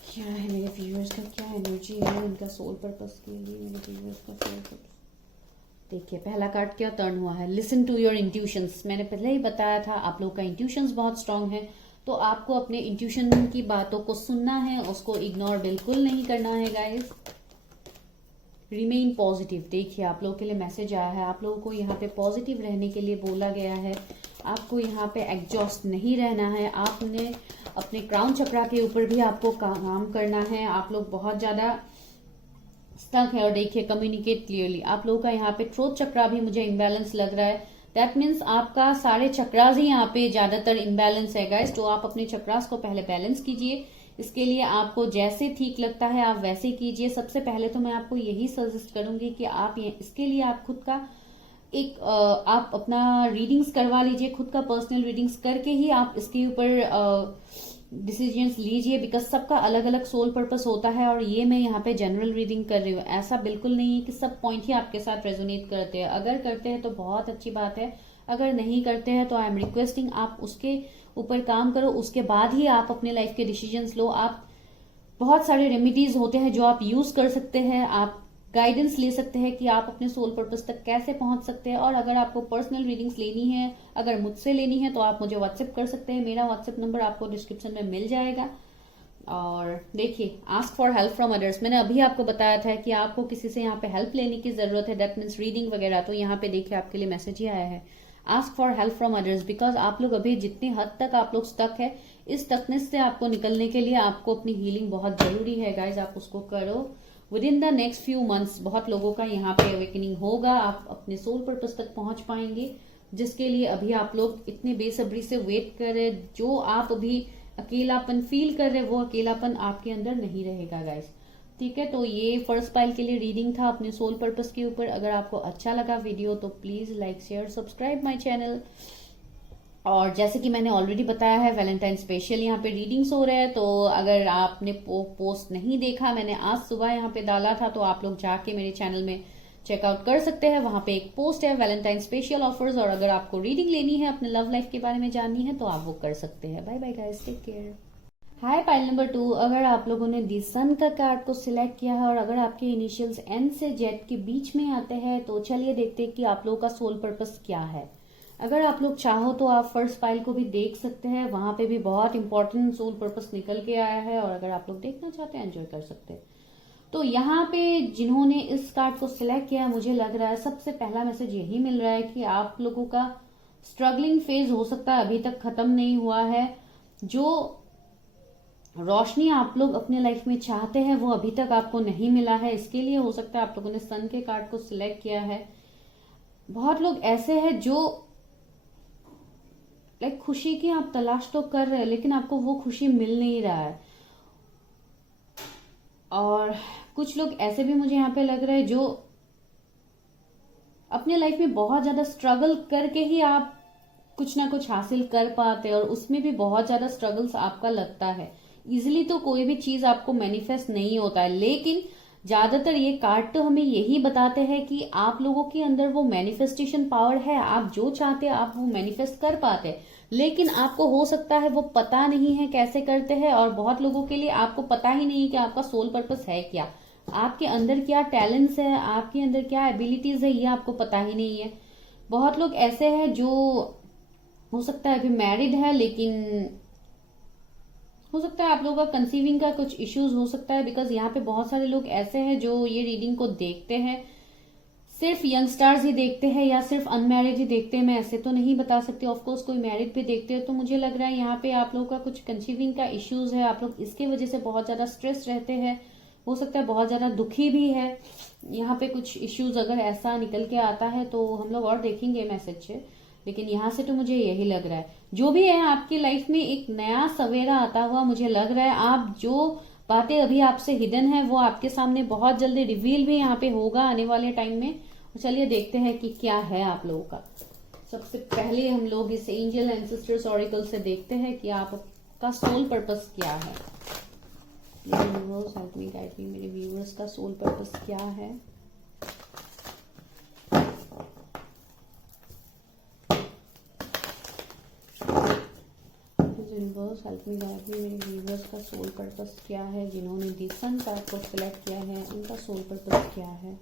क्या है, मेरे व्यूअर्स का क्या एनर्जी है इनका सोल पर्पस के लिए, मेरे व्यूअर्स का सोल पर्पस। देखिए पहला कार्ड क्या टर्न हुआ है, लिसन टू योर इंट्यूशंस। मैंने पहले ही बताया था आप लोग का इंट्यूशंस बहुत स्ट्रांग है, तो आपको अपने इंट्यूशन की बातों को सुनना है, उसको इग्नोर बिल्कुल नहीं करना है गाइस। रिमेन पॉजिटिव, देखिए आप लोगों के लिए मैसेज आया है, आप लोगों को यहाँ पे पॉजिटिव रहने के लिए बोला गया है। आपको यहाँ पे एग्जॉस्ट नहीं रहना है, आपने अपने क्राउन चक्रा के ऊपर भी आपको काम करना है। आप लोग बहुत ज्यादा स्टक है, और देखिए कम्युनिकेट क्लियरली। आप लोगों का यहाँ पे थ्रोट चक्रा भी मुझे इम्बैलेंस लग रहा है, दैट मीन्स आपका सारे चक्रास ही यहाँ पे ज्यादातर इम्बैलेंस है गाइस। तो आप अपने चक्रास को पहले बैलेंस कीजिए, इसके लिए आपको जैसे ठीक लगता है आप वैसे कीजिए। सबसे पहले तो मैं आपको यही सजेस्ट करूंगी कि आप इसके लिए आप खुद का आप अपना रीडिंग्स करवा लीजिए, खुद का पर्सनल रीडिंग्स करके ही आप इसके ऊपर डिसीजंस लीजिए, बिकॉज सबका अलग अलग सोल पर्पस होता है। और ये मैं यहाँ पे जनरल रीडिंग कर रही हूँ, ऐसा बिल्कुल नहीं है कि सब पॉइंट ही आपके साथ रेजोनेट करते हैं। अगर करते हैं तो बहुत अच्छी बात है, अगर नहीं करते हैं तो आई एम रिक्वेस्टिंग आप उसके ऊपर काम करो, उसके बाद ही आप अपने लाइफ के डिसीजंस लो। आप बहुत सारे रेमेडीज होते हैं जो आप यूज कर सकते हैं, आप गाइडेंस ले सकते हैं कि आप अपने सोल पर्पस तक कैसे पहुंच सकते हैं। और अगर आपको पर्सनल रीडिंग्स लेनी है, अगर मुझसे लेनी है, तो आप मुझे व्हाट्सएप कर सकते हैं, मेरा व्हाट्सएप नंबर आपको डिस्क्रिप्शन में मिल जाएगा। और देखिए ask for help from others, मैंने अभी आपको बताया था कि आपको किसी से यहाँ पे हेल्प लेने की जरूरत है, दैट मीन्स रीडिंग वगैरह। तो यहाँ पे देखिए आपके लिए मैसेज ही आया है, ask for help from others, because आप लोग अभी जितनी हद तक आप लोग स्टक है, इस स्टकनेस से आपको निकलने के लिए आपको अपनी हीलिंग बहुत जरूरी है गाइज। आप उसको करो with in the next few months. बहुत लोगों का यहाँ पे अवेकनिंग होगा, आप अपने सोल पर्पस तक पहुंच पाएंगे, जिसके लिए अभी आप लोग इतने बेसब्री से वेट कर रहे। जो आप अभी अकेलापन फील कर रहे, वो अकेलापन आपके अंदर नहीं रहेगा गाइस, ठीक है। तो ये फर्स्ट पाइल के लिए रीडिंग था अपने सोल पर्पस के ऊपर। अगर आपको अच्छा लगा वीडियो तो please like share subscribe my channel. और जैसे कि मैंने ऑलरेडी बताया है, वैलेंटाइन स्पेशल यहाँ पे रीडिंग्स हो रहे हैं, तो अगर आपने पोस्ट नहीं देखा, मैंने आज सुबह यहाँ पे डाला था, तो आप लोग जाके मेरे चैनल में चेकआउट कर सकते हैं। वहां पे एक पोस्ट है वैलेंटाइन स्पेशल ऑफर्स, और अगर आपको रीडिंग लेनी है, अपने लव लाइफ के बारे में जाननी है, तो आप वो कर सकते हैं। Bye bye guys, take care. Hi pile number 2, अगर आप लोगों ने दी सन का कार्ड को सिलेक्ट किया है और अगर आपके इनिशियल्स एन से जेड के बीच में आते हैं, तो चलिए देखते हैं कि आप लोगों का सोल पर्पस क्या है। अगर आप लोग चाहो तो आप फर्स्ट पाइल को भी देख सकते हैं, वहां पे भी बहुत इंपॉर्टेंट सोल पर्पस निकल के आया है, और अगर आप लोग देखना चाहते हैं एंजॉय कर सकते हैं। तो यहाँ पे जिन्होंने इस कार्ड को सिलेक्ट किया, मुझे लग रहा है सबसे पहला मैसेज यही मिल रहा है कि आप लोगों का स्ट्रगलिंग फेज हो सकता है अभी तक खत्म नहीं हुआ है। जो रोशनी आप लोग अपने लाइफ में चाहते हैं वो अभी तक आपको नहीं मिला है, इसके लिए हो सकता है आप लोगों ने सन के कार्ड को सिलेक्ट किया है। बहुत लोग ऐसे हैं जो खुशी की आप तलाश तो कर रहे हैं, लेकिन आपको वो खुशी मिल नहीं रहा है। और कुछ लोग ऐसे भी मुझे यहाँ पे लग रहा है जो अपने लाइफ में बहुत ज्यादा स्ट्रगल करके ही आप कुछ ना कुछ हासिल कर पाते हैं, और उसमें भी बहुत ज्यादा स्ट्रगल्स आपका लगता है। इजिली तो कोई भी चीज आपको मैनिफेस्ट नहीं होता है, लेकिन ज्यादातर ये कार्ड तो हमें यही बताते हैं कि आप लोगों के अंदर वो मैनिफेस्टेशन पावर है। आप जो चाहते हैं आप वो मैनिफेस्ट कर पाते हैं, लेकिन आपको हो सकता है वो पता नहीं है कैसे करते हैं। और बहुत लोगों के लिए आपको पता ही नहीं है कि आपका सोल पर्पस है क्या, आपके अंदर क्या टैलेंट्स है, आपके अंदर क्या एबिलिटीज है, ये आपको पता ही नहीं है। बहुत लोग ऐसे हैं जो हो सकता है अभी मैरिड है, लेकिन हो सकता है आप लोगों का कंसीविंग का कुछ इश्यूज हो सकता है, बिकॉज यहाँ पे बहुत सारे लोग ऐसे हैं जो ये रीडिंग को देखते हैं, सिर्फ यंगस्टर्स ही देखते हैं या सिर्फ अनमैरिड ही देखते हैं, मैं ऐसे तो नहीं बता सकती। ऑफकोर्स कोई मैरिड भी देखते हैं। तो मुझे लग रहा है यहाँ पे आप लोगों का कुछ कंसीविंग का इश्यूज है, आप लोग इसके वजह से बहुत ज्यादा स्ट्रेस रहते हैं, हो सकता है बहुत ज्यादा दुखी भी है। यहाँ पे कुछ इश्यूज अगर ऐसा निकल के आता है तो हम लोग और देखेंगे मैसेज से, लेकिन यहाँ से तो मुझे यही लग रहा है। जो भी है आपकी लाइफ में एक नया सवेरा आता हुआ मुझे लग रहा है। आप जो बातें अभी आपसे हिडन है वो आपके सामने बहुत जल्दी रिवील भी यहाँ पे होगा आने वाले टाइम में। चलिए देखते हैं कि क्या है आप लोगों का। सबसे पहले हम लोग इस एंजल एंसेस्टर्स ऑरिकल से देखते हैं कि आपका सोल पर्पस क्या है। हेल्प मी गाइड मी, मेरे व्यूअर्स का सोल पर्पस क्या है। Universe help me guide me, मेरे व्यूअर्स का सोल पर्पस क्या है। जिन्होंने दी सन कार्ड को सिलेक्ट किया है उनका सोल पर्पस क्या है।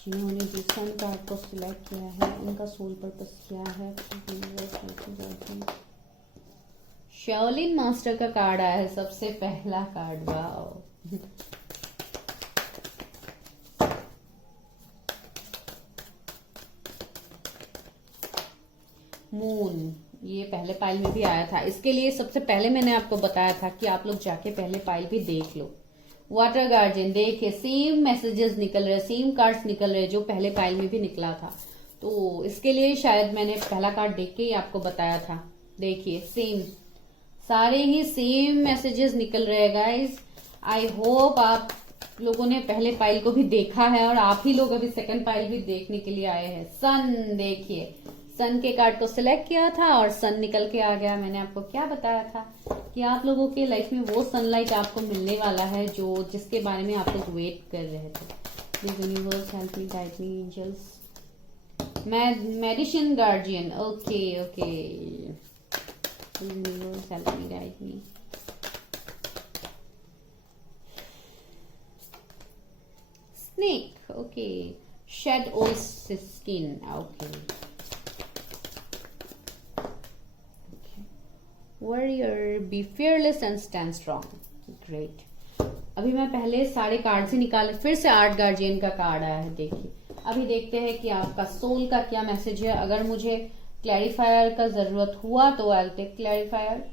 जिन्होंने दी सन कार्ड को सिलेक्ट किया है उनका सोल पर्पस क्या है। शर्लिन मास्टर का कार्ड आया है सबसे पहला कार्ड। वाओ, मून, ये पहले पाइल में भी आया था। इसके लिए सबसे पहले मैंने आपको बताया था कि आप लोग जाके पहले पाइल भी देख लो। वाटर गार्जियन, देखिए सेम मैसेजेस निकल रहे, सेम कार्ड्स निकल रहे जो पहले पाइल में भी निकला था। तो इसके लिए शायद मैंने पहला कार्ड देख के ही आपको बताया था। देखिए सेम, सारे ही सेम मैसेजेस निकल रहे गाइस। आई होप आप लोगों ने पहले पाइल को भी देखा है और आप ही लोग अभी सेकंड पाइल भी देखने के लिए आए हैं। सन, देखिए सन के कार्ड को सिलेक्ट किया था और सन निकल के आ गया। मैंने आपको क्या बताया था कि आप लोगों के लाइफ में वो सनलाइट आपको मिलने वाला है जो जिसके बारे में आप लोग वेट कर रहे थे। Universe help me guide me angels. Medicine guardian, okay okay. Universe help me guide me. Snake, okay. Shed old skin, okay. Warrior, be fearless and stand strong. Great. अभी मैं पहले सारे कार्ड से निकाले, फिर से आर्ट गार्जियन का card आया है। देखिए अभी देखते हैं कि आपका सोल का क्या मैसेज है। अगर मुझे क्लैरिफायर का जरूरत हुआ तो आई विल टेक क्लैरिफायर।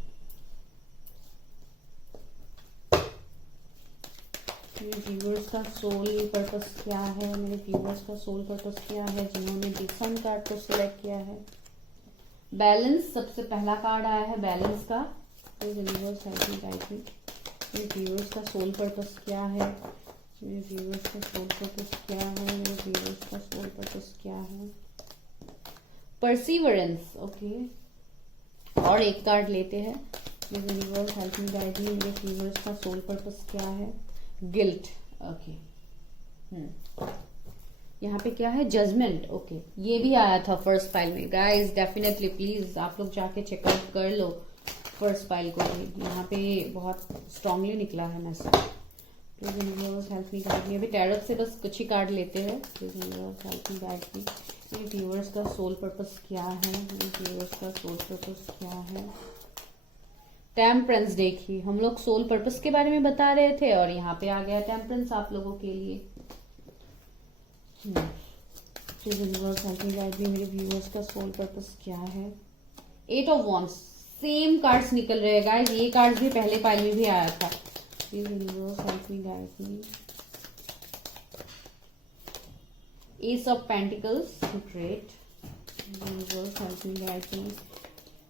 मेरे व्यूअर्स का सोल पर्पस क्या है, मेरे व्यूअर्स का सोल पर्पस क्या है जिन्होंने दी सन कार्ड को सिलेक्ट किया है। बैलेंस, सबसे पहला कार्ड आया है बैलेंस का। Universe help me guide me, मेरे व्यूअर्स का सोल पर्पस क्या है। मेरे व्यूअर्स का सोल पर्पस क्या है। मेरे व्यूअर्स का सोल पर्पस क्या है। Perseverance, okay. और एक कार्ड लेते हैं। मेरे universe help me guide me, मेरे व्यूअर्स का सोल पर्पस क्या है। Guilt, okay. यहाँ पे क्या है, जजमेंट। ओके, ये भी आया था फर्स्ट फाइल में। गाइस डेफिनेटली प्लीज आप लोग जाके चेकआउट कर लो फर्स्ट फाइल को भी। यहाँ पे बहुत स्ट्रांगली निकला है message. Please universe help me guide मी। अभी टैरोट से बस कुछ ही कार्ड लेते हैं। Please universe help me guide me. मेरे व्यूअर्स का सोल पर्पस क्या है, मेरे व्यूअर्स का सोल पर्पस क्या है। टेम्परेंस, देखिए हम लोग सोल पर्पस के बारे में बता रहे थे और यहाँ पे आ गया टेम्परेंस आप लोगों के लिए। Please universe help me guide me. मेरे व्यूअर्स का सोल पर्पस क्या है। 8 ऑफ वॉन्ड्स, सेम कार्ड्स निकल रहे हैं गाइस। ये कार्ड्स भी पहले पाइल में भी आया था। Please universe help me guide me. S of pentacles, great. Universe help me guide me.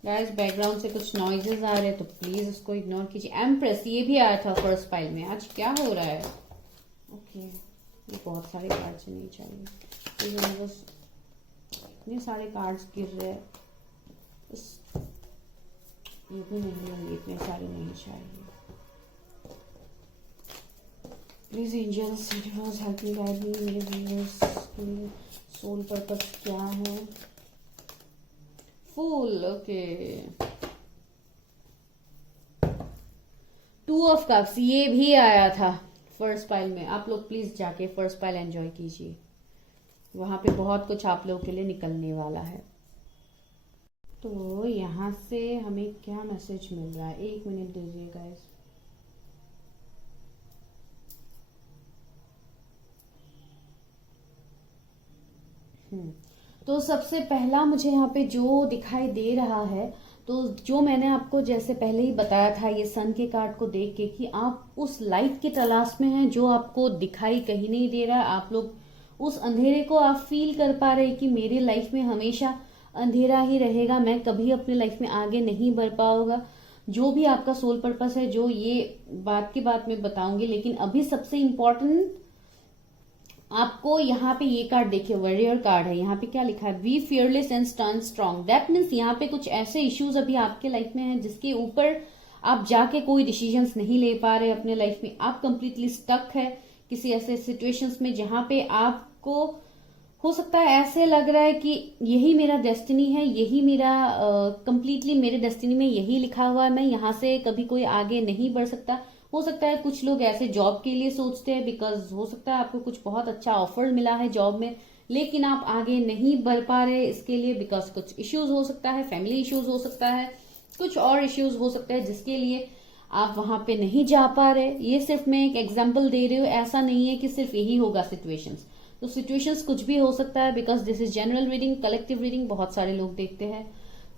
Guys background से कुछ नॉइजेस आ रहे हैं तो प्लीज उसको इग्नोर कीजिए। एम्प्रेस, ये भी आया था फर्स्ट फाइल में। आज क्या हो रहा है। ओके, ये बहुत सारे कार्ड्स नहीं चाहिए। तो यूनिवर्स, इतने सारे कार्ड्स गिर रहे हैं, ये भी नहीं होंगे, इतने सारे नहीं चाहिए। Please angels universe help me guide me. मेरे व्यूअर्स के सोल पर्पस क्या है। फूल, ओके। 2 ऑफ कप्स, ये भी आया था फर्स्ट पाइल में। आप लोग प्लीज जाके फर्स्ट पाइल एंजॉय कीजिए, वहां पे बहुत कुछ आप लोगों के लिए निकलने वाला है। तो यहां से हमें क्या मैसेज मिल रहा है, 1 मिनट दीजिए गाइस। तो सबसे पहला मुझे यहाँ पे जो दिखाई दे रहा है, तो जो मैंने आपको जैसे पहले ही बताया था ये सन के कार्ड को देख के कि आप उस लाइट की तलाश में हैं जो आपको दिखाई कहीं नहीं दे रहा है। आप लोग उस अंधेरे को आप फील कर पा रहे हैं कि मेरी लाइफ में हमेशा अंधेरा ही रहेगा, मैं कभी अपनी लाइफ में आगे नहीं बढ़ पाऊंगा। जो भी आपका सोल पर्पस है, जो ये बात की बात में बताऊंगी, लेकिन अभी सबसे इम्पोर्टेंट आपको यहाँ पे ये कार्ड देखिए, वॉरियर कार्ड है। यहाँ पे क्या लिखा है, be fearless and stand strong. That means यहाँ पे कुछ ऐसे इश्यूज अभी आपके लाइफ में हैं जिसके ऊपर आप जाके कोई डिसीजंस नहीं ले पा रहे अपने लाइफ में। आप कंप्लीटली स्टक है किसी ऐसे सिचुएशंस में जहां पे आपको हो सकता है ऐसे लग रहा है कि यही मेरा डेस्टिनी है, यही मेरा कंप्लीटली मेरे डेस्टिनी में यही लिखा हुआ है, मैं यहाँ से कभी कोई आगे नहीं बढ़ सकता। हो सकता है कुछ लोग ऐसे जॉब के लिए सोचते हैं, बिकॉज हो सकता है आपको कुछ बहुत अच्छा ऑफर मिला है जॉब में, लेकिन आप आगे नहीं बढ़ पा रहे इसके लिए, बिकॉज कुछ इश्यूज हो सकता है, फैमिली इश्यूज हो सकता है, कुछ और इश्यूज हो सकता है जिसके लिए आप वहां पे नहीं जा पा रहे। ये सिर्फ मैं एक एग्जाम्पल दे रही हूँ, ऐसा नहीं है कि सिर्फ यही होगा सिचुएशंस। तो सिचुएशंस कुछ भी हो सकता है, because this is general reading, collective reading, बहुत सारे लोग देखते हैं।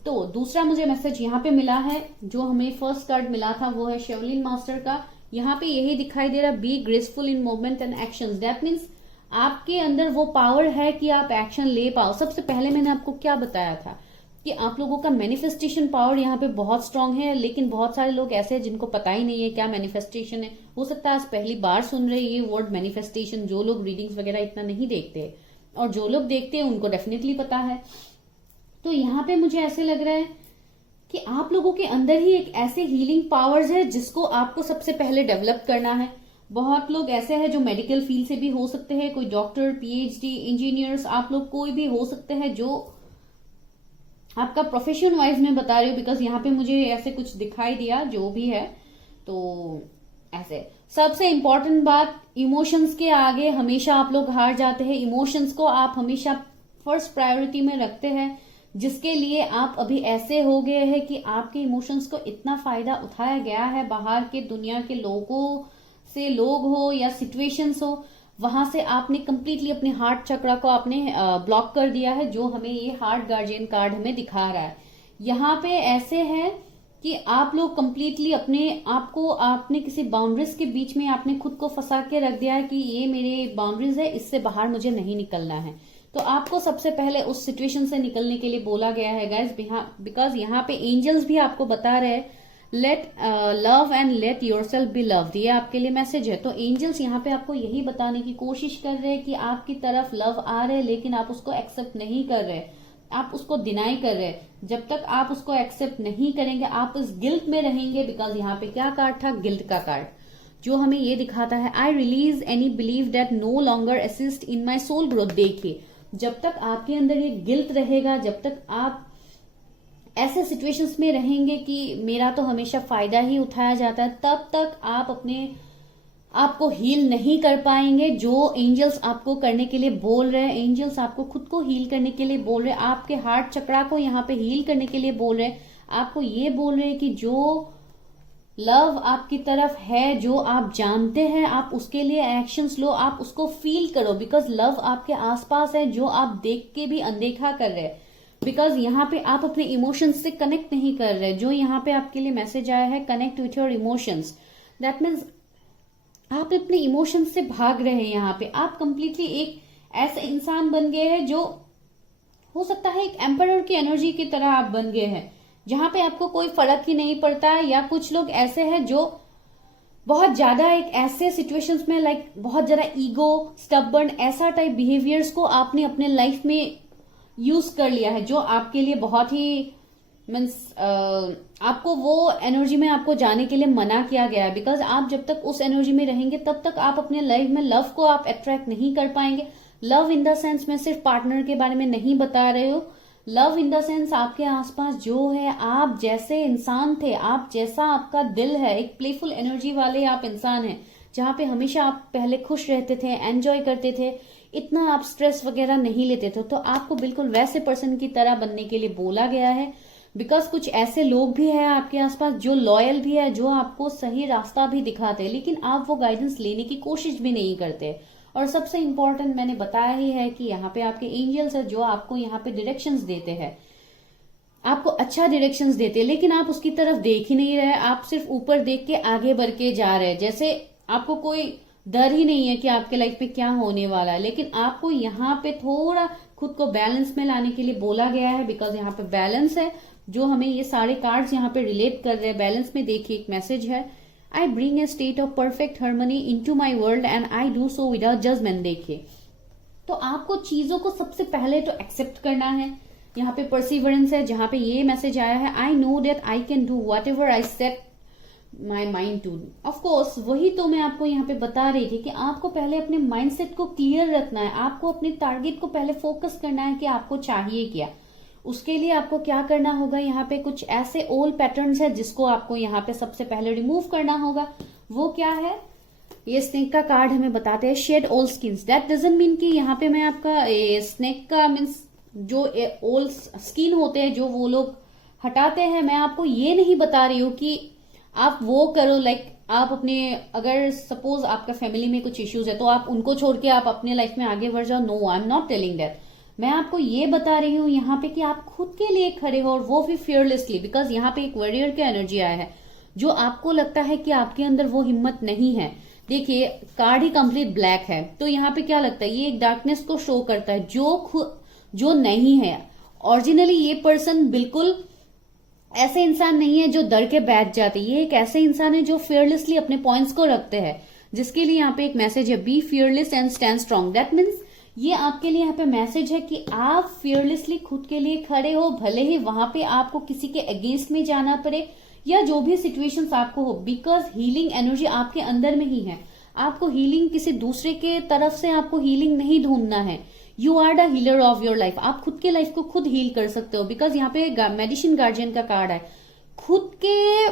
तो दूसरा मुझे मैसेज यहाँ पे मिला है, जो हमें फर्स्ट कार्ड मिला था वो है शेवलिन मास्टर का। यहाँ पे यही दिखाई दे रहा, be graceful in movement and actions. That means आपके अंदर वो पावर है कि आप एक्शन ले पाओ। सबसे पहले मैंने आपको क्या बताया था कि आप लोगों का मैनिफेस्टेशन पावर यहाँ पे बहुत स्ट्रांग है, लेकिन बहुत सारे लोग ऐसे हैं जिनको पता ही नहीं है क्या मैनिफेस्टेशन है। हो सकता है आज पहली बार सुन रहे ये वर्ड मैनिफेस्टेशन, जो लोग रीडिंग्स वगैरह इतना नहीं देखते, और जो लोग देखते हैं उनको डेफिनेटली पता है। तो यहाँ पे मुझे ऐसे लग रहा है कि आप लोगों के अंदर ही एक ऐसे हीलिंग पावर्स है जिसको आपको सबसे पहले डेवलप करना है। बहुत लोग ऐसे हैं जो मेडिकल फील्ड से भी हो सकते हैं, कोई डॉक्टर, पीएचडी, इंजीनियर्स, आप लोग कोई भी हो सकते हैं जो आपका प्रोफेशन वाइज मैं बता रही हूँ, बिकॉज यहाँ पे मुझे ऐसे कुछ दिखाई दिया जो भी है। तो ऐसे सबसे इंपॉर्टेंट बात, इमोशंस के आगे हमेशा आप लोग हार जाते हैं। इमोशंस को आप हमेशा फर्स्ट प्रायोरिटी में रखते हैं, जिसके लिए आप अभी ऐसे हो गए हैं कि आपके इमोशंस को इतना फायदा उठाया गया है बाहर के दुनिया के लोगों से, लोग हो या सिचुएशंस हो, वहां से आपने कंप्लीटली अपने हार्ट चक्रा को आपने ब्लॉक कर दिया है, जो हमें ये हार्ट गार्जियन कार्ड हमें दिखा रहा है। यहाँ पे ऐसे है कि आप लोग कंप्लीटली अपने आप को आपने किसी बाउंड्रीज के बीच में आपने खुद को फंसा के रख दिया है कि ये मेरे बाउंड्रीज है, इससे बाहर मुझे नहीं निकलना है। तो आपको सबसे पहले उस सिचुएशन से निकलने के लिए बोला गया है गाइस, बिकॉज यहाँ पे एंजल्स भी आपको बता रहे हैं let love and let yourself be loved, ये आपके लिए मैसेज है। तो एंजल्स यहाँ पे आपको यही बताने की कोशिश कर रहे हैं कि आपकी तरफ लव आ रहे हैं, लेकिन आप उसको एक्सेप्ट नहीं कर रहे, आप उसको डिनाई कर रहे हैं। जब तक आप उसको एक्सेप्ट नहीं करेंगे आप इस गिल्ट में रहेंगे, बिकॉज यहाँ पे क्या कार्ड था, गिल्ट का कार्ड। जो हमें ये दिखाता है I release any believe that no longer assist in my soul growth. देखिए, जब तक आपके अंदर ये गिल्ट रहेगा, जब तक आप ऐसे सिचुएशंस में रहेंगे कि मेरा तो हमेशा फायदा ही उठाया जाता है, तब तक आप अपने आपको हील नहीं कर पाएंगे। जो एंजल्स आपको करने के लिए बोल रहे हैं, एंजल्स आपको खुद को हील करने के लिए बोल रहे हैं, आपके हार्ट चक्रा को यहाँ पे हील करने के लिए बोल रहे हैं, आपको ये बोल रहे हैं कि जो लव आपकी तरफ है, जो आप जानते हैं, आप उसके लिए एक्शंस लो, आप उसको फील करो, बिकॉज लव आपके आसपास है, जो आप देख के भी अनदेखा कर रहे हैं, बिकॉज यहाँ पे आप अपने इमोशंस से कनेक्ट नहीं कर रहे। जो यहाँ पे आपके लिए मैसेज आया है, connect with your emotions, that means आप अपने इमोशंस से भाग रहे हैं। यहाँ पे आप कंप्लीटली एक ऐसे इंसान बन गए हैं जो हो सकता है एक एम्परर की एनर्जी की तरह आप बन गए हैं, जहां पे आपको कोई फर्क ही नहीं पड़ता है। या कुछ लोग ऐसे हैं जो बहुत ज्यादा एक ऐसे सिचुएशंस में लाइक बहुत ज्यादा ईगो, स्टबर्न, ऐसा टाइप बिहेवियर्स को आपने अपने लाइफ में यूज कर लिया है, जो आपके लिए बहुत ही मीन्स आपको वो एनर्जी में आपको जाने के लिए मना किया गया है। बिकॉज आप जब तक उस एनर्जी में रहेंगे तब तक आप अपने लाइफ में लव को आप अट्रैक्ट नहीं कर पाएंगे। लव इन द सेंस में सिर्फ पार्टनर के बारे में नहीं बता रहे हो, लव इन द सेंस आपके आसपास जो है, आप जैसे इंसान थे, आप जैसा आपका दिल है, एक प्लेफुल एनर्जी वाले आप इंसान हैं, जहां पे हमेशा आप पहले खुश रहते थे, एंजॉय करते थे, इतना आप स्ट्रेस वगैरह नहीं लेते थे। तो आपको बिल्कुल वैसे पर्सन की तरह बनने के लिए बोला गया है। बिकॉज कुछ ऐसे लोग भी हैं आपके आसपास जो लॉयल भी है, जो आपको सही रास्ता भी दिखाते हैं, लेकिन आप वो गाइडेंस लेने की कोशिश भी नहीं करते। और सबसे इंपॉर्टेंट मैंने बताया ही है कि यहाँ पे आपके एंजल्स है, जो आपको यहाँ पे डायरेक्शंस देते हैं, आपको अच्छा डायरेक्शंस देते हैं, लेकिन आप उसकी तरफ देख ही नहीं रहे। आप सिर्फ ऊपर देख के आगे बढ़ के जा रहे हैं, जैसे आपको कोई डर ही नहीं है कि आपके लाइफ में क्या होने वाला है। लेकिन आपको यहाँ पे थोड़ा खुद को बैलेंस में लाने के लिए बोला गया है, बिकॉज यहाँ पे बैलेंस है, जो हमें ये सारे कार्ड्स यहाँ पे रिलेट कर रहे हैं। बैलेंस में देखिए एक मैसेज है, I bring a state of perfect harmony into my world and I do so without judgement. देखिए, तो आपको चीजों को सबसे पहले तो एक्सेप्ट करना है। यहाँ पे परसिवरेंस है, जहां पे ये मैसेज आया है, I know that I can do whatever I set my mind to. Of course वही तो मैं आपको यहाँ पे बता रही थी कि आपको पहले अपने माइंडसेट को क्लियर रखना है, आपको अपने टारगेट को पहले फोकस करना है कि आपको चाहिए क्या। उसके लिए आपको क्या करना होगा, यहाँ पे कुछ ऐसे ओल्ड पैटर्न्स है जिसको आपको यहाँ पे सबसे पहले रिमूव करना होगा। वो क्या है, ये स्नेक का कार्ड हमें बताते हैं, shed old skins. That doesn't mean कि यहाँ पे मैं आपका स्नेक का मीन्स जो ओल्ड स्किन होते हैं जो वो लोग हटाते हैं, मैं आपको ये नहीं बता रही हूँ कि आप वो करो। लाइक आप अपने, अगर सपोज आपका फैमिली में कुछ इश्यूज है तो आप उनको छोड़ के आप अपने लाइफ में आगे बढ़ जाओ। No, I am not telling that. मैं आपको ये बता रही हूँ यहाँ पे कि आप खुद के लिए खड़े हो, और वो भी फियरलेसली। बिकॉज यहाँ पे एक वॉरियर की एनर्जी आया है, जो आपको लगता है कि आपके अंदर वो हिम्मत नहीं है। देखिए, कार्ड ही कंप्लीट ब्लैक है, तो यहाँ पे क्या लगता है, ये एक डार्कनेस को शो करता है, जो नहीं है। ओरिजिनली ये पर्सन बिल्कुल ऐसे इंसान नहीं है जो डर के बैठ जाते। ये एक ऐसे इंसान है जो फियरलेसली अपने पॉइंट्स को रखते हैं, जिसके लिए यहाँ पे एक मैसेज है, be fearless and stand strong. That means ये आपके लिए यहाँ पे मैसेज है कि आप फियरलेसली खुद के लिए खड़े हो, भले ही वहां पे आपको किसी के अगेंस्ट में जाना पड़े या जो भी सिचुएशंस आपको हो, बिकॉज हीलिंग एनर्जी आपके अंदर में ही है। आपको हीलिंग किसी दूसरे के तरफ से आपको हीलिंग नहीं ढूंढना है। You are the healer of your life. आप खुद के लाइफ को खुद हील कर सकते हो, बिकॉज यहाँ पे मेडिसिन गार्जियन का कार्ड है। खुद के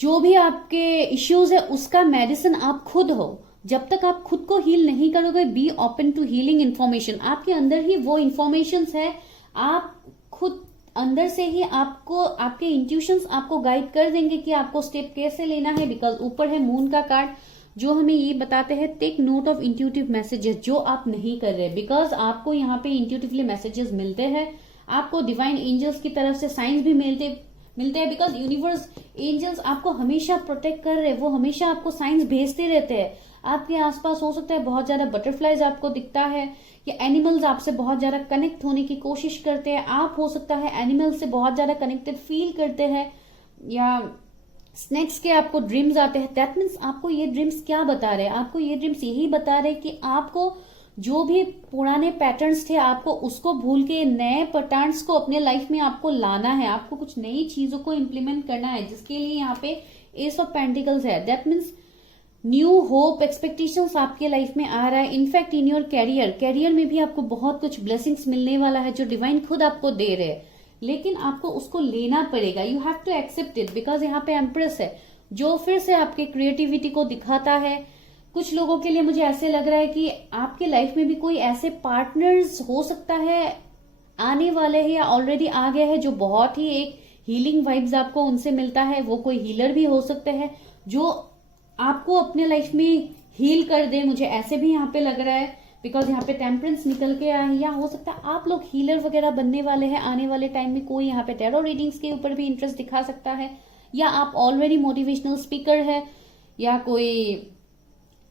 जो भी आपके इश्यूज है उसका मेडिसिन आप खुद हो। जब तक आप खुद को हील नहीं करोगे, be open to healing information. आपके अंदर ही वो इन्फॉर्मेशन है, आप खुद अंदर से ही आपको आपके इंट्यूशंस आपको गाइड कर देंगे कि आपको स्टेप कैसे लेना है। बिकॉज ऊपर है मून का कार्ड, जो हमें ये बताते हैं, take note of intuitive messages, जो आप नहीं कर रहे। बिकॉज आपको यहाँ पे इंट्यूटिवली मैसेजेस मिलते हैं, आपको डिवाइन एंजल्स की तरफ से साइंस भी मिलते हैं। बिकॉज यूनिवर्स एंजल्स आपको हमेशा प्रोटेक्ट कर रहे हैं, वो हमेशा आपको साइंस भेजते रहते हैं। आपके आसपास हो सकता है बहुत ज्यादा बटरफ्लाइज आपको दिखता है, या एनिमल्स आपसे बहुत ज्यादा कनेक्ट होने की कोशिश करते हैं। आप हो सकता है एनिमल्स से बहुत ज्यादा कनेक्टेड फील करते हैं, या स्नेक्स के आपको ड्रीम्स आते हैं। दैट मीन्स आपको ये ड्रीम्स क्या बता रहे हैं, आपको ये ड्रीम्स यही बता रहे हैं कि आपको जो भी पुराने पैटर्न्स थे आपको उसको भूल के नए पैटर्न्स को अपने लाइफ में आपको लाना है। आपको कुछ नई चीजों को इम्प्लीमेंट करना है, जिसके लिए यहाँ पे एस ऑफ पेंटिकल्स है, that means new hope, expectations आपके लाइफ में आ रहा है। इनफैक्ट इन योर कैरियर में भी आपको बहुत कुछ ब्लेसिंग्स मिलने वाला है जो डिवाइन खुद आपको दे रहे हैं, लेकिन आपको उसको लेना पड़ेगा। You have to accept it, because यहाँ पे एम्प्रेस है जो फिर से आपके क्रिएटिविटी को दिखाता है। कुछ लोगों के लिए मुझे ऐसे लग रहा है कि आपके लाइफ में भी कोई ऐसे पार्टनर्स हो सकता है आने वाले हैं या ऑलरेडी आ गया है, जो बहुत ही एक हीलिंग वाइब्स आपको उनसे मिलता है। वो कोई हीलर भी हो सकते हैं जो आपको अपने लाइफ में हील कर दे, मुझे ऐसे भी यहाँ पे लग रहा है, बिकॉज यहाँ पे टेम्परेंस निकल के आए हैं। या हो सकता है आप लोग हीलर वगैरह बनने वाले हैं आने वाले टाइम में। कोई यहाँ पे टैरो रीडिंग्स के ऊपर भी इंटरेस्ट दिखा सकता है, या आप ऑलरेडी मोटिवेशनल स्पीकर है, या कोई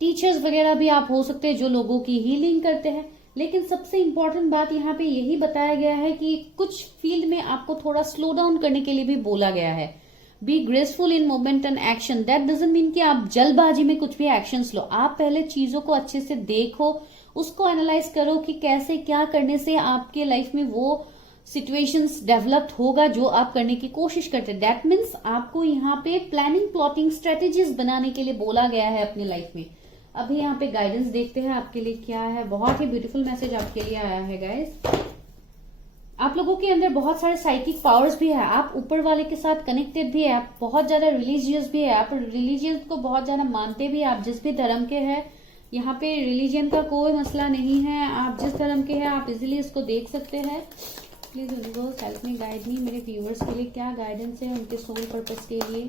टीचर्स वगैरह भी आप हो सकते हैं जो लोगों की हीलिंग करते हैं। लेकिन सबसे इंपॉर्टेंट बात यहाँ पे यही बताया गया है कि कुछ फील्ड में आपको थोड़ा स्लो डाउन करने के लिए भी बोला गया है। Be graceful in movement and action, that doesn't mean कि आप जल्दबाजी में कुछ भी एक्शंस लो। आप पहले चीजों को अच्छे से देखो, उसको एनालाइज करो कि कैसे क्या करने से आपके लाइफ में वो सिचुएशंस डेवलप्ड होगा जो आप करने की कोशिश करते हैं। दैट मीन्स आपको यहाँ पे प्लानिंग, प्लॉटिंग, स्ट्रेटेजीज बनाने के लिए बोला गया है अपनी लाइफ में। अभी यहाँ पे गाइडेंस देखते हैं आपके लिए क्या है। बहुत ही ब्यूटीफुल मैसेज आपके लिए आया है गाइस। आप लोगों के अंदर बहुत सारे साइकिक पावर्स भी है, आप ऊपर वाले के साथ कनेक्टेड भी है, आप बहुत ज्यादा रिलीजियस भी है, आप रिलीजियस को बहुत ज्यादा मानते भी है। आप जिस भी धर्म के हैं, यहाँ पे रिलीजन का कोई मसला नहीं है, आप जिस धर्म के हैं आप इजिली इसको देख सकते हैं। Please universe help me, guide me. मेरे व्यूअर्स के लिए क्या गाइडेंस है, उनके सोल पर्पस के लिए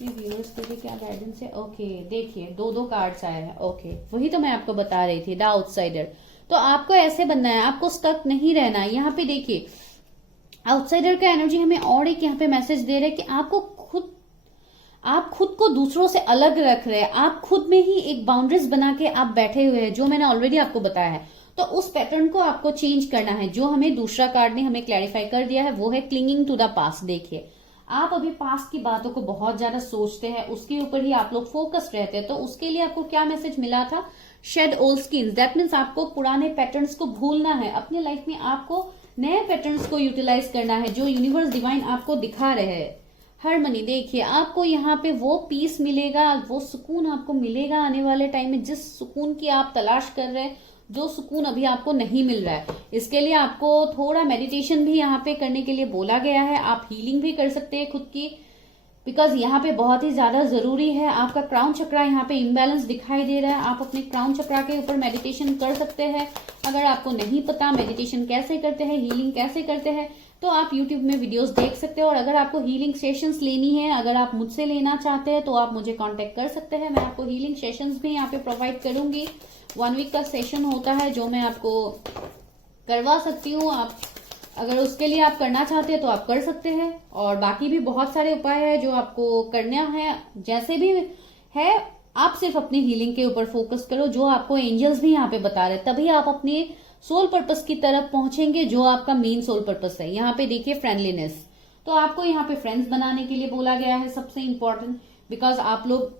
मेरे व्यूअर्स के लिए क्या गाइडेंस है। ओके देखिए, दो कार्ड्स आए हैं। ओके वही तो मैं आपको बता रही थी, द आउटसाइडर। तो आपको ऐसे बनना है, आपको स्टक नहीं रहना है। यहाँ पे देखिए आउटसाइडर का एनर्जी हमें और एक यहाँ पे मैसेज दे रहे हैं कि आप खुद को दूसरों से अलग रख रहे हैं, आप खुद में ही एक बाउंड्रीज बना के आप बैठे हुए हैं, जो मैंने ऑलरेडी आपको बताया है। तो उस पैटर्न को आपको चेंज करना है। जो हमें दूसरा कार्ड ने हमें क्लैरिफाई कर दिया है वो है क्लिंगिंग टू द पास्ट। देखिए आप अभी पास्ट की बातों को बहुत ज्यादा सोचते हैं, उसके ऊपर ही आप लोग फोकस्ड रहते हैं। तो उसके लिए आपको क्या मैसेज मिला था, shed old skins, that means आपको पुराने पैटर्न्स को भूलना है। अपने लाइफ में आपको नए पैटर्न्स को यूटिलाइज करना है जो यूनिवर्स डिवाइन आपको दिखा रहे हैं। हार्मनी, देखिए आपको यहाँ पे वो पीस मिलेगा, वो सुकून आपको मिलेगा आने वाले टाइम में, जिस सुकून की आप तलाश कर रहे हैं, जो सुकून अभी आपको नहीं मिल रहा है। इसके लिए आपको थोड़ा मेडिटेशन भी यहाँ पे करने के लिए बोला गया है। आप हीलिंग भी कर सकते हैं खुद की, बिकॉज यहाँ पे बहुत ही ज्यादा जरूरी है। आपका क्राउन चक्रा यहाँ पे इम्बैलेंस दिखाई दे रहा है, आप अपने क्राउन चक्रा के ऊपर मेडिटेशन कर सकते हैं। अगर आपको नहीं पता मेडिटेशन कैसे करते हैं, हीलिंग कैसे करते हैं, तो आप YouTube में वीडियोस देख सकते हो। और अगर आपको हीलिंग सेशंस लेनी है, अगर आप मुझसे लेना चाहते हैं तो आप मुझे कांटेक्ट कर सकते हैं। मैं आपको हीलिंग सेशंस भी यहाँ पे प्रोवाइड करूंगी। 1 वीक का सेशन होता है जो मैं आपको करवा सकती हूँ। आप अगर उसके लिए आप करना चाहते हैं तो आप कर सकते हैं। और बाकी भी बहुत सारे उपाय है जो आपको करना है। जैसे भी है आप सिर्फ अपनी हीलिंग के ऊपर फोकस करो, जो आपको एंजल्स भी यहाँ पे बता रहे, तभी आप अपने सोल पर्पस की तरफ पहुंचेंगे, जो आपका मेन सोल पर्पस है। यहाँ पे देखिए फ्रेंडलीनेस, तो आपको यहाँ पे फ्रेंड्स बनाने के लिए बोला गया है, सबसे इंपॉर्टेंट, बिकॉज आप लोग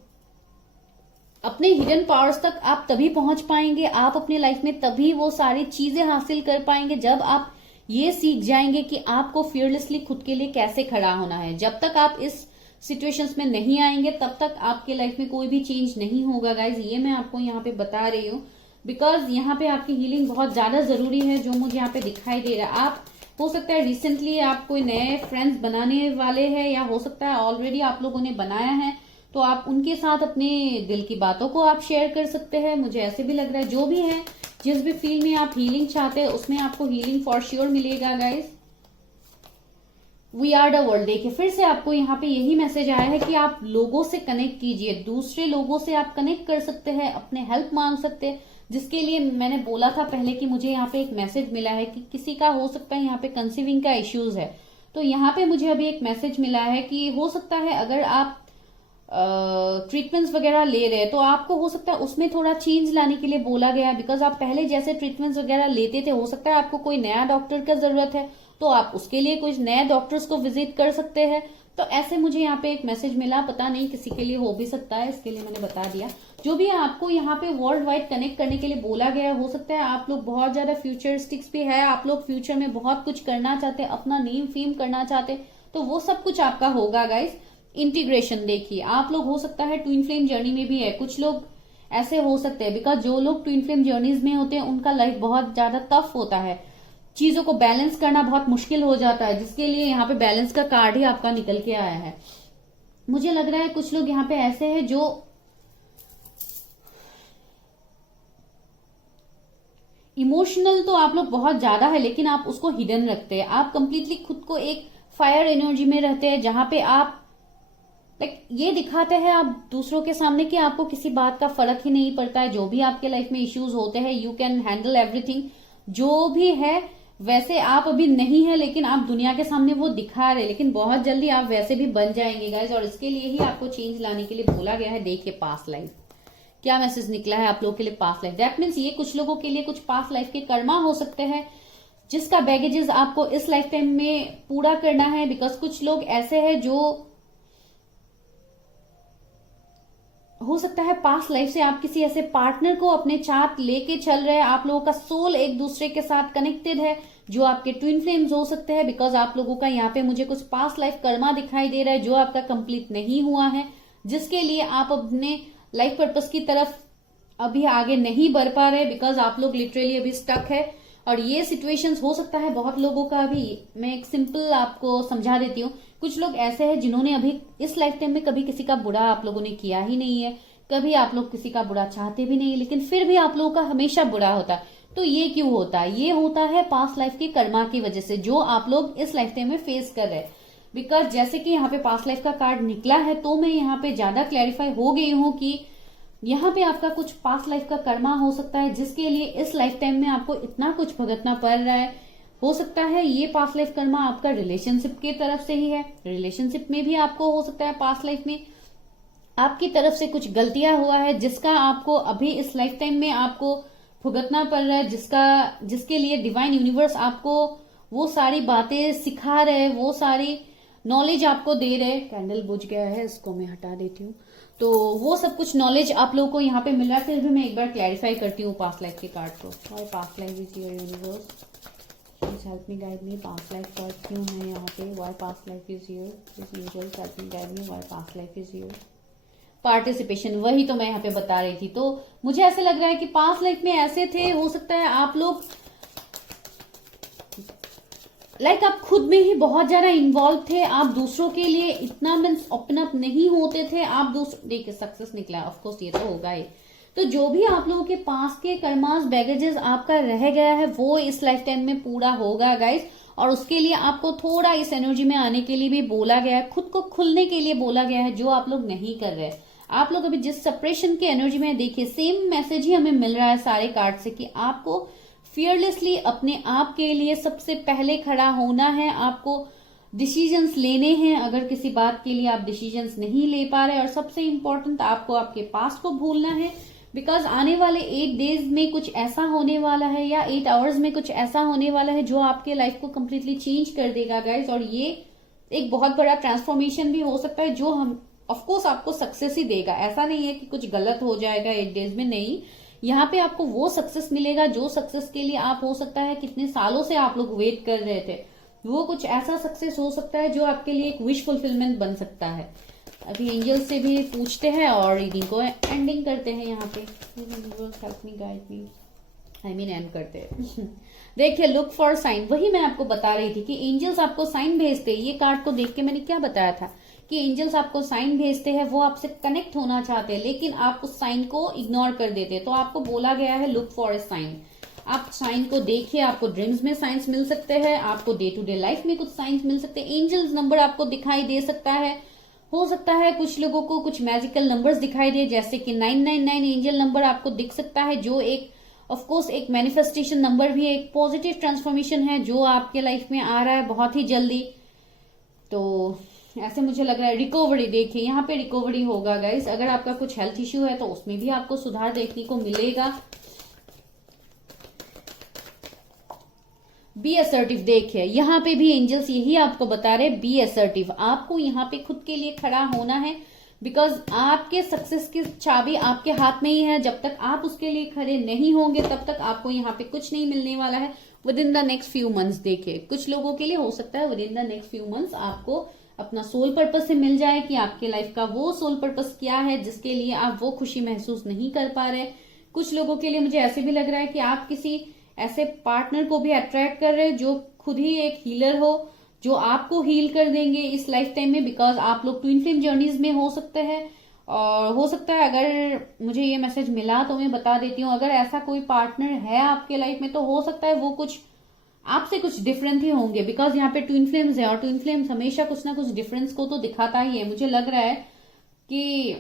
अपने हिडन पावर्स तक आप तभी पहुंच पाएंगे, आप अपने लाइफ में तभी वो सारी चीजें हासिल कर पाएंगे जब आप ये सीख जाएंगे कि आपको फियरलेसली खुद के लिए कैसे खड़ा होना है। जब तक आप इस सिचुएशंस में नहीं आएंगे तब तक आपके लाइफ में कोई भी चेंज नहीं होगा गाइज। ये मैं आपको यहाँ पे बता रही हूँ, बिकॉज यहाँ पे आपकी हीलिंग बहुत ज्यादा जरूरी है, जो मुझे यहाँ पे दिखाई दे रहा है। आप हो सकता है रिसेंटली आप कोई नए फ्रेंड्स बनाने वाले हैं, या हो सकता है ऑलरेडी आप लोगों ने बनाया है, तो आप उनके साथ अपने दिल की बातों को आप शेयर कर सकते हैं। मुझे ऐसे भी लग रहा है जो भी है, जिस भी फील्ड में आप हीलिंग चाहते हैं उसमें आपको हीलिंग फॉर श्योर मिलेगा guys. We are the world, देखिए फिर से आपको यहाँ पे यही मैसेज आया है कि आप लोगों से कनेक्ट कीजिए, दूसरे लोगों से आप कनेक्ट कर सकते हैं, अपने हेल्प मांग सकते हैं। जिसके लिए मैंने बोला था पहले कि मुझे यहाँ पे एक मैसेज मिला है कि किसी का हो सकता है यहाँ पे कंसीविंग का इश्यूज है, तो यहाँ पे मुझे अभी एक मैसेज मिला है कि हो सकता है अगर आप ट्रीटमेंट्स वगैरह ले रहे हैं तो आपको हो सकता है उसमें थोड़ा चेंज लाने के लिए बोला गया है। बिकॉज आप पहले जैसे ट्रीटमेंट्स वगैरह लेते थे, हो सकता है आपको कोई नया डॉक्टर का जरूरत है, तो आप उसके लिए कुछ नए डॉक्टर्स को विजिट कर सकते हैं। तो ऐसे मुझे यहाँ पे एक मैसेज मिला, पता नहीं किसी के लिए हो भी सकता है, इसके लिए मैंने बता दिया। जो भी आपको यहाँ पे वर्ल्ड वाइड कनेक्ट करने के लिए बोला गया है, हो सकता है आप लोग बहुत ज्यादा फ्यूचरिस्टिक्स भी है, आप लोग फ्यूचर में बहुत कुछ करना चाहते हैं, अपना नेम फेम करना चाहते हैं, तो वो सब कुछ आपका होगा गाइज। इंटीग्रेशन देखिए, आप लोग हो सकता है ट्विन फ्लेम जर्नी में भी है, कुछ लोग ऐसे हो सकते हैं, बिकॉज जो लोग ट्विन फ्लेम जर्नीज में होते हैं उनका लाइफ बहुत ज्यादा टफ होता है, चीजों को बैलेंस करना बहुत मुश्किल हो जाता है, जिसके लिए यहाँ पे बैलेंस का कार्ड ही आपका निकल के आया है। मुझे लग रहा है कुछ लोग यहाँ पे ऐसे हैं जो इमोशनल तो आप लोग बहुत ज्यादा है, लेकिन आप उसको हिडन रखते हैं, आप कंप्लीटली खुद को एक फायर एनर्जी में रहते हैं, जहां पे आप ये दिखाते हैं आप दूसरों के सामने कि आपको किसी बात का फर्क ही नहीं पड़ता है, जो भी आपके लाइफ में इश्यूज होते हैं यू कैन हैंडल एवरीथिंग, जो भी है वैसे आप अभी नहीं है, लेकिन आप दुनिया के सामने वो दिखा रहे, लेकिन बहुत जल्दी आप वैसे भी बन जाएंगे गाइज, और इसके लिए ही आपको चेंज लाने के लिए बोला गया है। देखिए पास्ट लाइफ क्या मैसेज निकला है आप लोगों के लिए, पास्ट लाइफ, दैट मीन्स ये कुछ लोगों के लिए कुछ पास्ट लाइफ के कर्मा हो सकते हैं, जिसका बैगेजेस आपको इस लाइफ टाइम में पूरा करना है, बिकॉज कुछ लोग ऐसे हैं जो हो सकता है पास्ट लाइफ से आप किसी ऐसे पार्टनर को अपने साथ लेके चल रहे हैं, आप लोगों का सोल एक दूसरे के साथ कनेक्टेड है, जो आपके ट्विन फ्लेम्स हो सकते हैं, बिकॉज आप लोगों का यहाँ पे मुझे कुछ पास्ट लाइफ कर्मा दिखाई दे रहा है जो आपका कंप्लीट नहीं हुआ है, जिसके लिए आप अपने लाइफ पर्पस की तरफ अभी आगे नहीं बढ़ पा रहे, बिकॉज आप लोग लिटरली अभी स्टक है। और ये सिचुएशंस हो सकता है बहुत लोगों का, अभी मैं एक सिंपल आपको समझा देती हूँ, कुछ लोग ऐसे हैं जिन्होंने अभी इस लाइफ टाइम में कभी किसी का बुरा आप लोगों ने किया ही नहीं है, कभी आप लोग किसी का बुरा चाहते भी नहीं, लेकिन फिर भी आप लोगों का हमेशा बुरा होता है। तो ये क्यों होता है? ये होता है पास्ट लाइफ के कर्मा की वजह से, जो आप लोग इस लाइफ टाइम में फेस कर रहे हैं। बिकॉज जैसे कि यहाँ पे पास्ट लाइफ का कार्ड निकला है, तो मैं यहाँ पे ज्यादा क्लैरिफाई हो गई हूँ कि यहाँ पे आपका कुछ पास्ट लाइफ का कर्मा हो सकता है, जिसके लिए इस लाइफ टाइम में आपको इतना कुछ भुगतना पड़ रहा है। हो सकता है ये पास्ट लाइफ कर्मा आपका रिलेशनशिप की तरफ से ही है, रिलेशनशिप में भी आपको हो सकता है पास्ट लाइफ में आपकी तरफ से कुछ गलतियां हुआ है, जिसका आपको अभी इस लाइफ टाइम में आपको भुगतना पड़ रहा है, जिसके लिए डिवाइन यूनिवर्स आपको वो सारी बातें सिखा रहे, वो सारी नॉलेज आपको दे रहे। कैंडल बुझ गया है, इसको मैं हटा देती हूँ। तो वो सब कुछ नॉलेज आप लोगों को यहाँ पे मिल रहा है। फिर भी मैं एक बार क्लैरिफाई करती हूँ पास्ट लाइफ के कार्ड को। और past life is your universe, please help me guide me, past life card क्यों है यहाँ पे, why past life is your, please universe help me guide me, why past life is your. Participation, वही तो मैं यहाँ पे बता रही थी। तो मुझे ऐसे लग रहा है कि पास्ट लाइफ में ऐसे थे, हो सकता है आप लोग आप खुद में ही बहुत ज्यादा इन्वॉल्व थे, आप दूसरों के लिए इतना मीन्स ओपन अप नहीं होते थे, आप दूसरों, देखिए सक्सेस निकला, ऑफ कोर्स ये तो होगा ही। तो जो भी आप लोगों के पास के कर्मास बैगेजेस आपका रह गया है, वो इस लाइफ टाइम में पूरा होगा गाइस। और उसके लिए आपको थोड़ा इस एनर्जी में आने के लिए भी बोला गया है, खुद को खुलने के लिए बोला गया है, जो आप लोग नहीं कर रहे। आप लोग अभी जिस सेपरेशन की एनर्जी में, देखिए सेम मैसेज ही हमें मिल रहा है सारे कार्ड से, कि आपको फियरलेसली अपने आप के लिए सबसे पहले खड़ा होना है, आपको डिसीजंस लेने हैं। अगर किसी बात के लिए आप डिसीजंस नहीं ले पा रहे, और सबसे इंपॉर्टेंट आपको आपके पास्ट को भूलना है, बिकॉज आने वाले 8 डेज में कुछ ऐसा होने वाला है, या 8 आवर्स में कुछ ऐसा होने वाला है जो आपके लाइफ को कंप्लीटली चेंज कर देगा गाइज। और ये एक बहुत बड़ा ट्रांसफॉर्मेशन भी हो सकता है, जो हम ऑफकोर्स आपको सक्सेस ही देगा। ऐसा नहीं है कि कुछ गलत हो जाएगा 8 डेज में, नहीं, यहाँ पे आपको वो सक्सेस मिलेगा जो सक्सेस के लिए आप हो सकता है कितने सालों से आप लोग वेट कर रहे थे। वो कुछ ऐसा सक्सेस हो सकता है जो आपके लिए एक विश फुलफिलमेंट बन सकता है। अभी एंजल से भी पूछते हैं और रीडिंग को एंडिंग करते हैं। यहाँ पे help me guide me, I mean and करते हैं। देखिए लुक फॉर साइन, वही मैं आपको बता रही थी कि एंजल्स आपको साइन भेजते हैं। ये कार्ड को देख के मैंने क्या बताया था कि एंजल्स आपको साइन भेजते हैं, वो आपसे कनेक्ट होना चाहते हैं, लेकिन आप उस साइन को इग्नोर कर देते हैं। तो आपको बोला गया है लुक फॉर ए साइन, आप साइन को देखिए। आपको ड्रीम्स में साइंस मिल सकते हैं, आपको डे टू डे लाइफ में कुछ साइंस मिल सकते हैं, एंजल्स नंबर आपको दिखाई दे सकता है। हो सकता है कुछ लोगों को कुछ मैजिकल नंबर्स दिखाई दे, जैसे कि 999 एंजल नंबर आपको दिख सकता है, जो एक ऑफ कोर्स एक मैनिफेस्टेशन नंबर भी है, एक पॉजिटिव ट्रांसफॉर्मेशन है जो आपके लाइफ में आ रहा है बहुत ही जल्दी। तो ऐसे मुझे लग रहा है रिकवरी, देखिए यहाँ पे रिकवरी होगा गाइस। अगर आपका कुछ हेल्थ इश्यू है तो उसमें भी आपको सुधार देखने को मिलेगा। बी असर्टिव, देखिए यहाँ पे भी एंजल्स यही आपको बता रहे, बी असर्टिव। आपको यहाँ पे खुद के लिए खड़ा होना है, बिकॉज आपके सक्सेस की चाबी आपके हाथ में ही है। जब तक आप उसके लिए खड़े नहीं होंगे तब तक आपको यहाँ पे कुछ नहीं मिलने वाला है with in the next few months. देखिए कुछ लोगों के लिए हो सकता है with in the next few months आपको अपना सोल पर्पस से मिल जाए, कि आपके लाइफ का वो सोल पर्पस क्या है जिसके लिए आप वो खुशी महसूस नहीं कर पा रहे। कुछ लोगों के लिए मुझे ऐसे भी लग रहा है कि आप किसी ऐसे पार्टनर को भी अट्रैक्ट कर रहे हैं जो खुद ही एक हीलर हो, जो आपको हील कर देंगे इस लाइफ टाइम में, बिकॉज आप लोग ट्विन फ्लेम जर्नीज में हो सकते हैं। और हो सकता है, अगर मुझे ये मैसेज मिला तो मैं बता देती हूँ, अगर ऐसा कोई पार्टनर है आपके लाइफ में तो हो सकता है वो कुछ आपसे कुछ डिफरेंट ही होंगे, बिकॉज यहाँ पे ट्विन फ्लेम्स है और ट्विन फ्लेम्स हमेशा कुछ ना कुछ डिफरेंस को तो दिखाता ही है। मुझे लग रहा है कि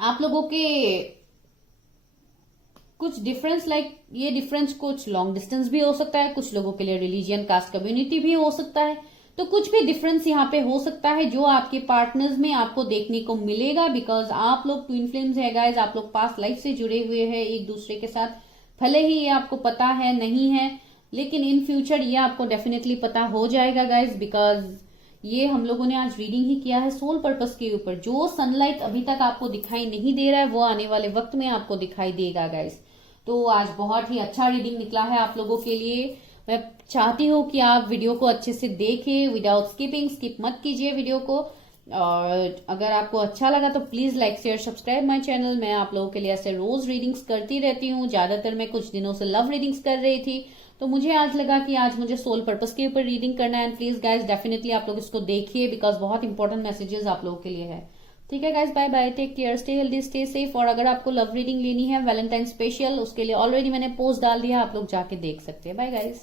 आप लोगों के कुछ डिफरेंस, लाइक ये डिफरेंस कुछ लॉन्ग डिस्टेंस भी हो सकता है, कुछ लोगों के लिए रिलीजियन, कास्ट, कम्युनिटी भी हो सकता है। तो कुछ भी डिफरेंस यहाँ पे हो सकता है जो आपके पार्टनर्स में आपको देखने को मिलेगा, बिकॉज आप लोग ट्विन फ्लेम्स है गाइज, आप लोग पास्ट लाइफ से जुड़े हुए हैं एक दूसरे के साथ। भले ही ये आपको पता है नहीं है, लेकिन इन फ्यूचर ये आपको डेफिनेटली पता हो जाएगा गाइज, बिकॉज ये हम लोगों ने आज रीडिंग ही किया है सोल पर्पस के ऊपर। जो सनलाइट अभी तक आपको दिखाई नहीं दे रहा है वो आने वाले वक्त में आपको दिखाई देगा गाइज। तो आज बहुत ही अच्छा रीडिंग निकला है आप लोगों के लिए। मैं चाहती हूँ कि आप वीडियो को अच्छे से देखें विदाउट स्किपिंग, स्किप मत कीजिए वीडियो को। और अगर आपको अच्छा लगा तो please like share subscribe my channel. मैं आप लोगों के लिए ऐसे रोज रीडिंग्स करती रहती हूँ। ज्यादातर मैं कुछ दिनों से लव रीडिंग्स कर रही थी, तो मुझे आज लगा कि आज मुझे सोल पर्पस के ऊपर रीडिंग करना है। एंड प्लीज गाइज डेफिनेटली आप लोग इसको देखिए, बिकॉज बहुत इंपॉर्टेंट मैसेजेस आप लोगों के लिए है। ठीक है guys, bye bye, take care, stay healthy, stay safe. और अगर आपको लव रीडिंग लेनी है वैलेंटाइन स्पेशल, उसके लिए ऑलरेडी मैंने पोस्ट डाल दिया, आप लोग जाके देख सकते हैं। Bye guys.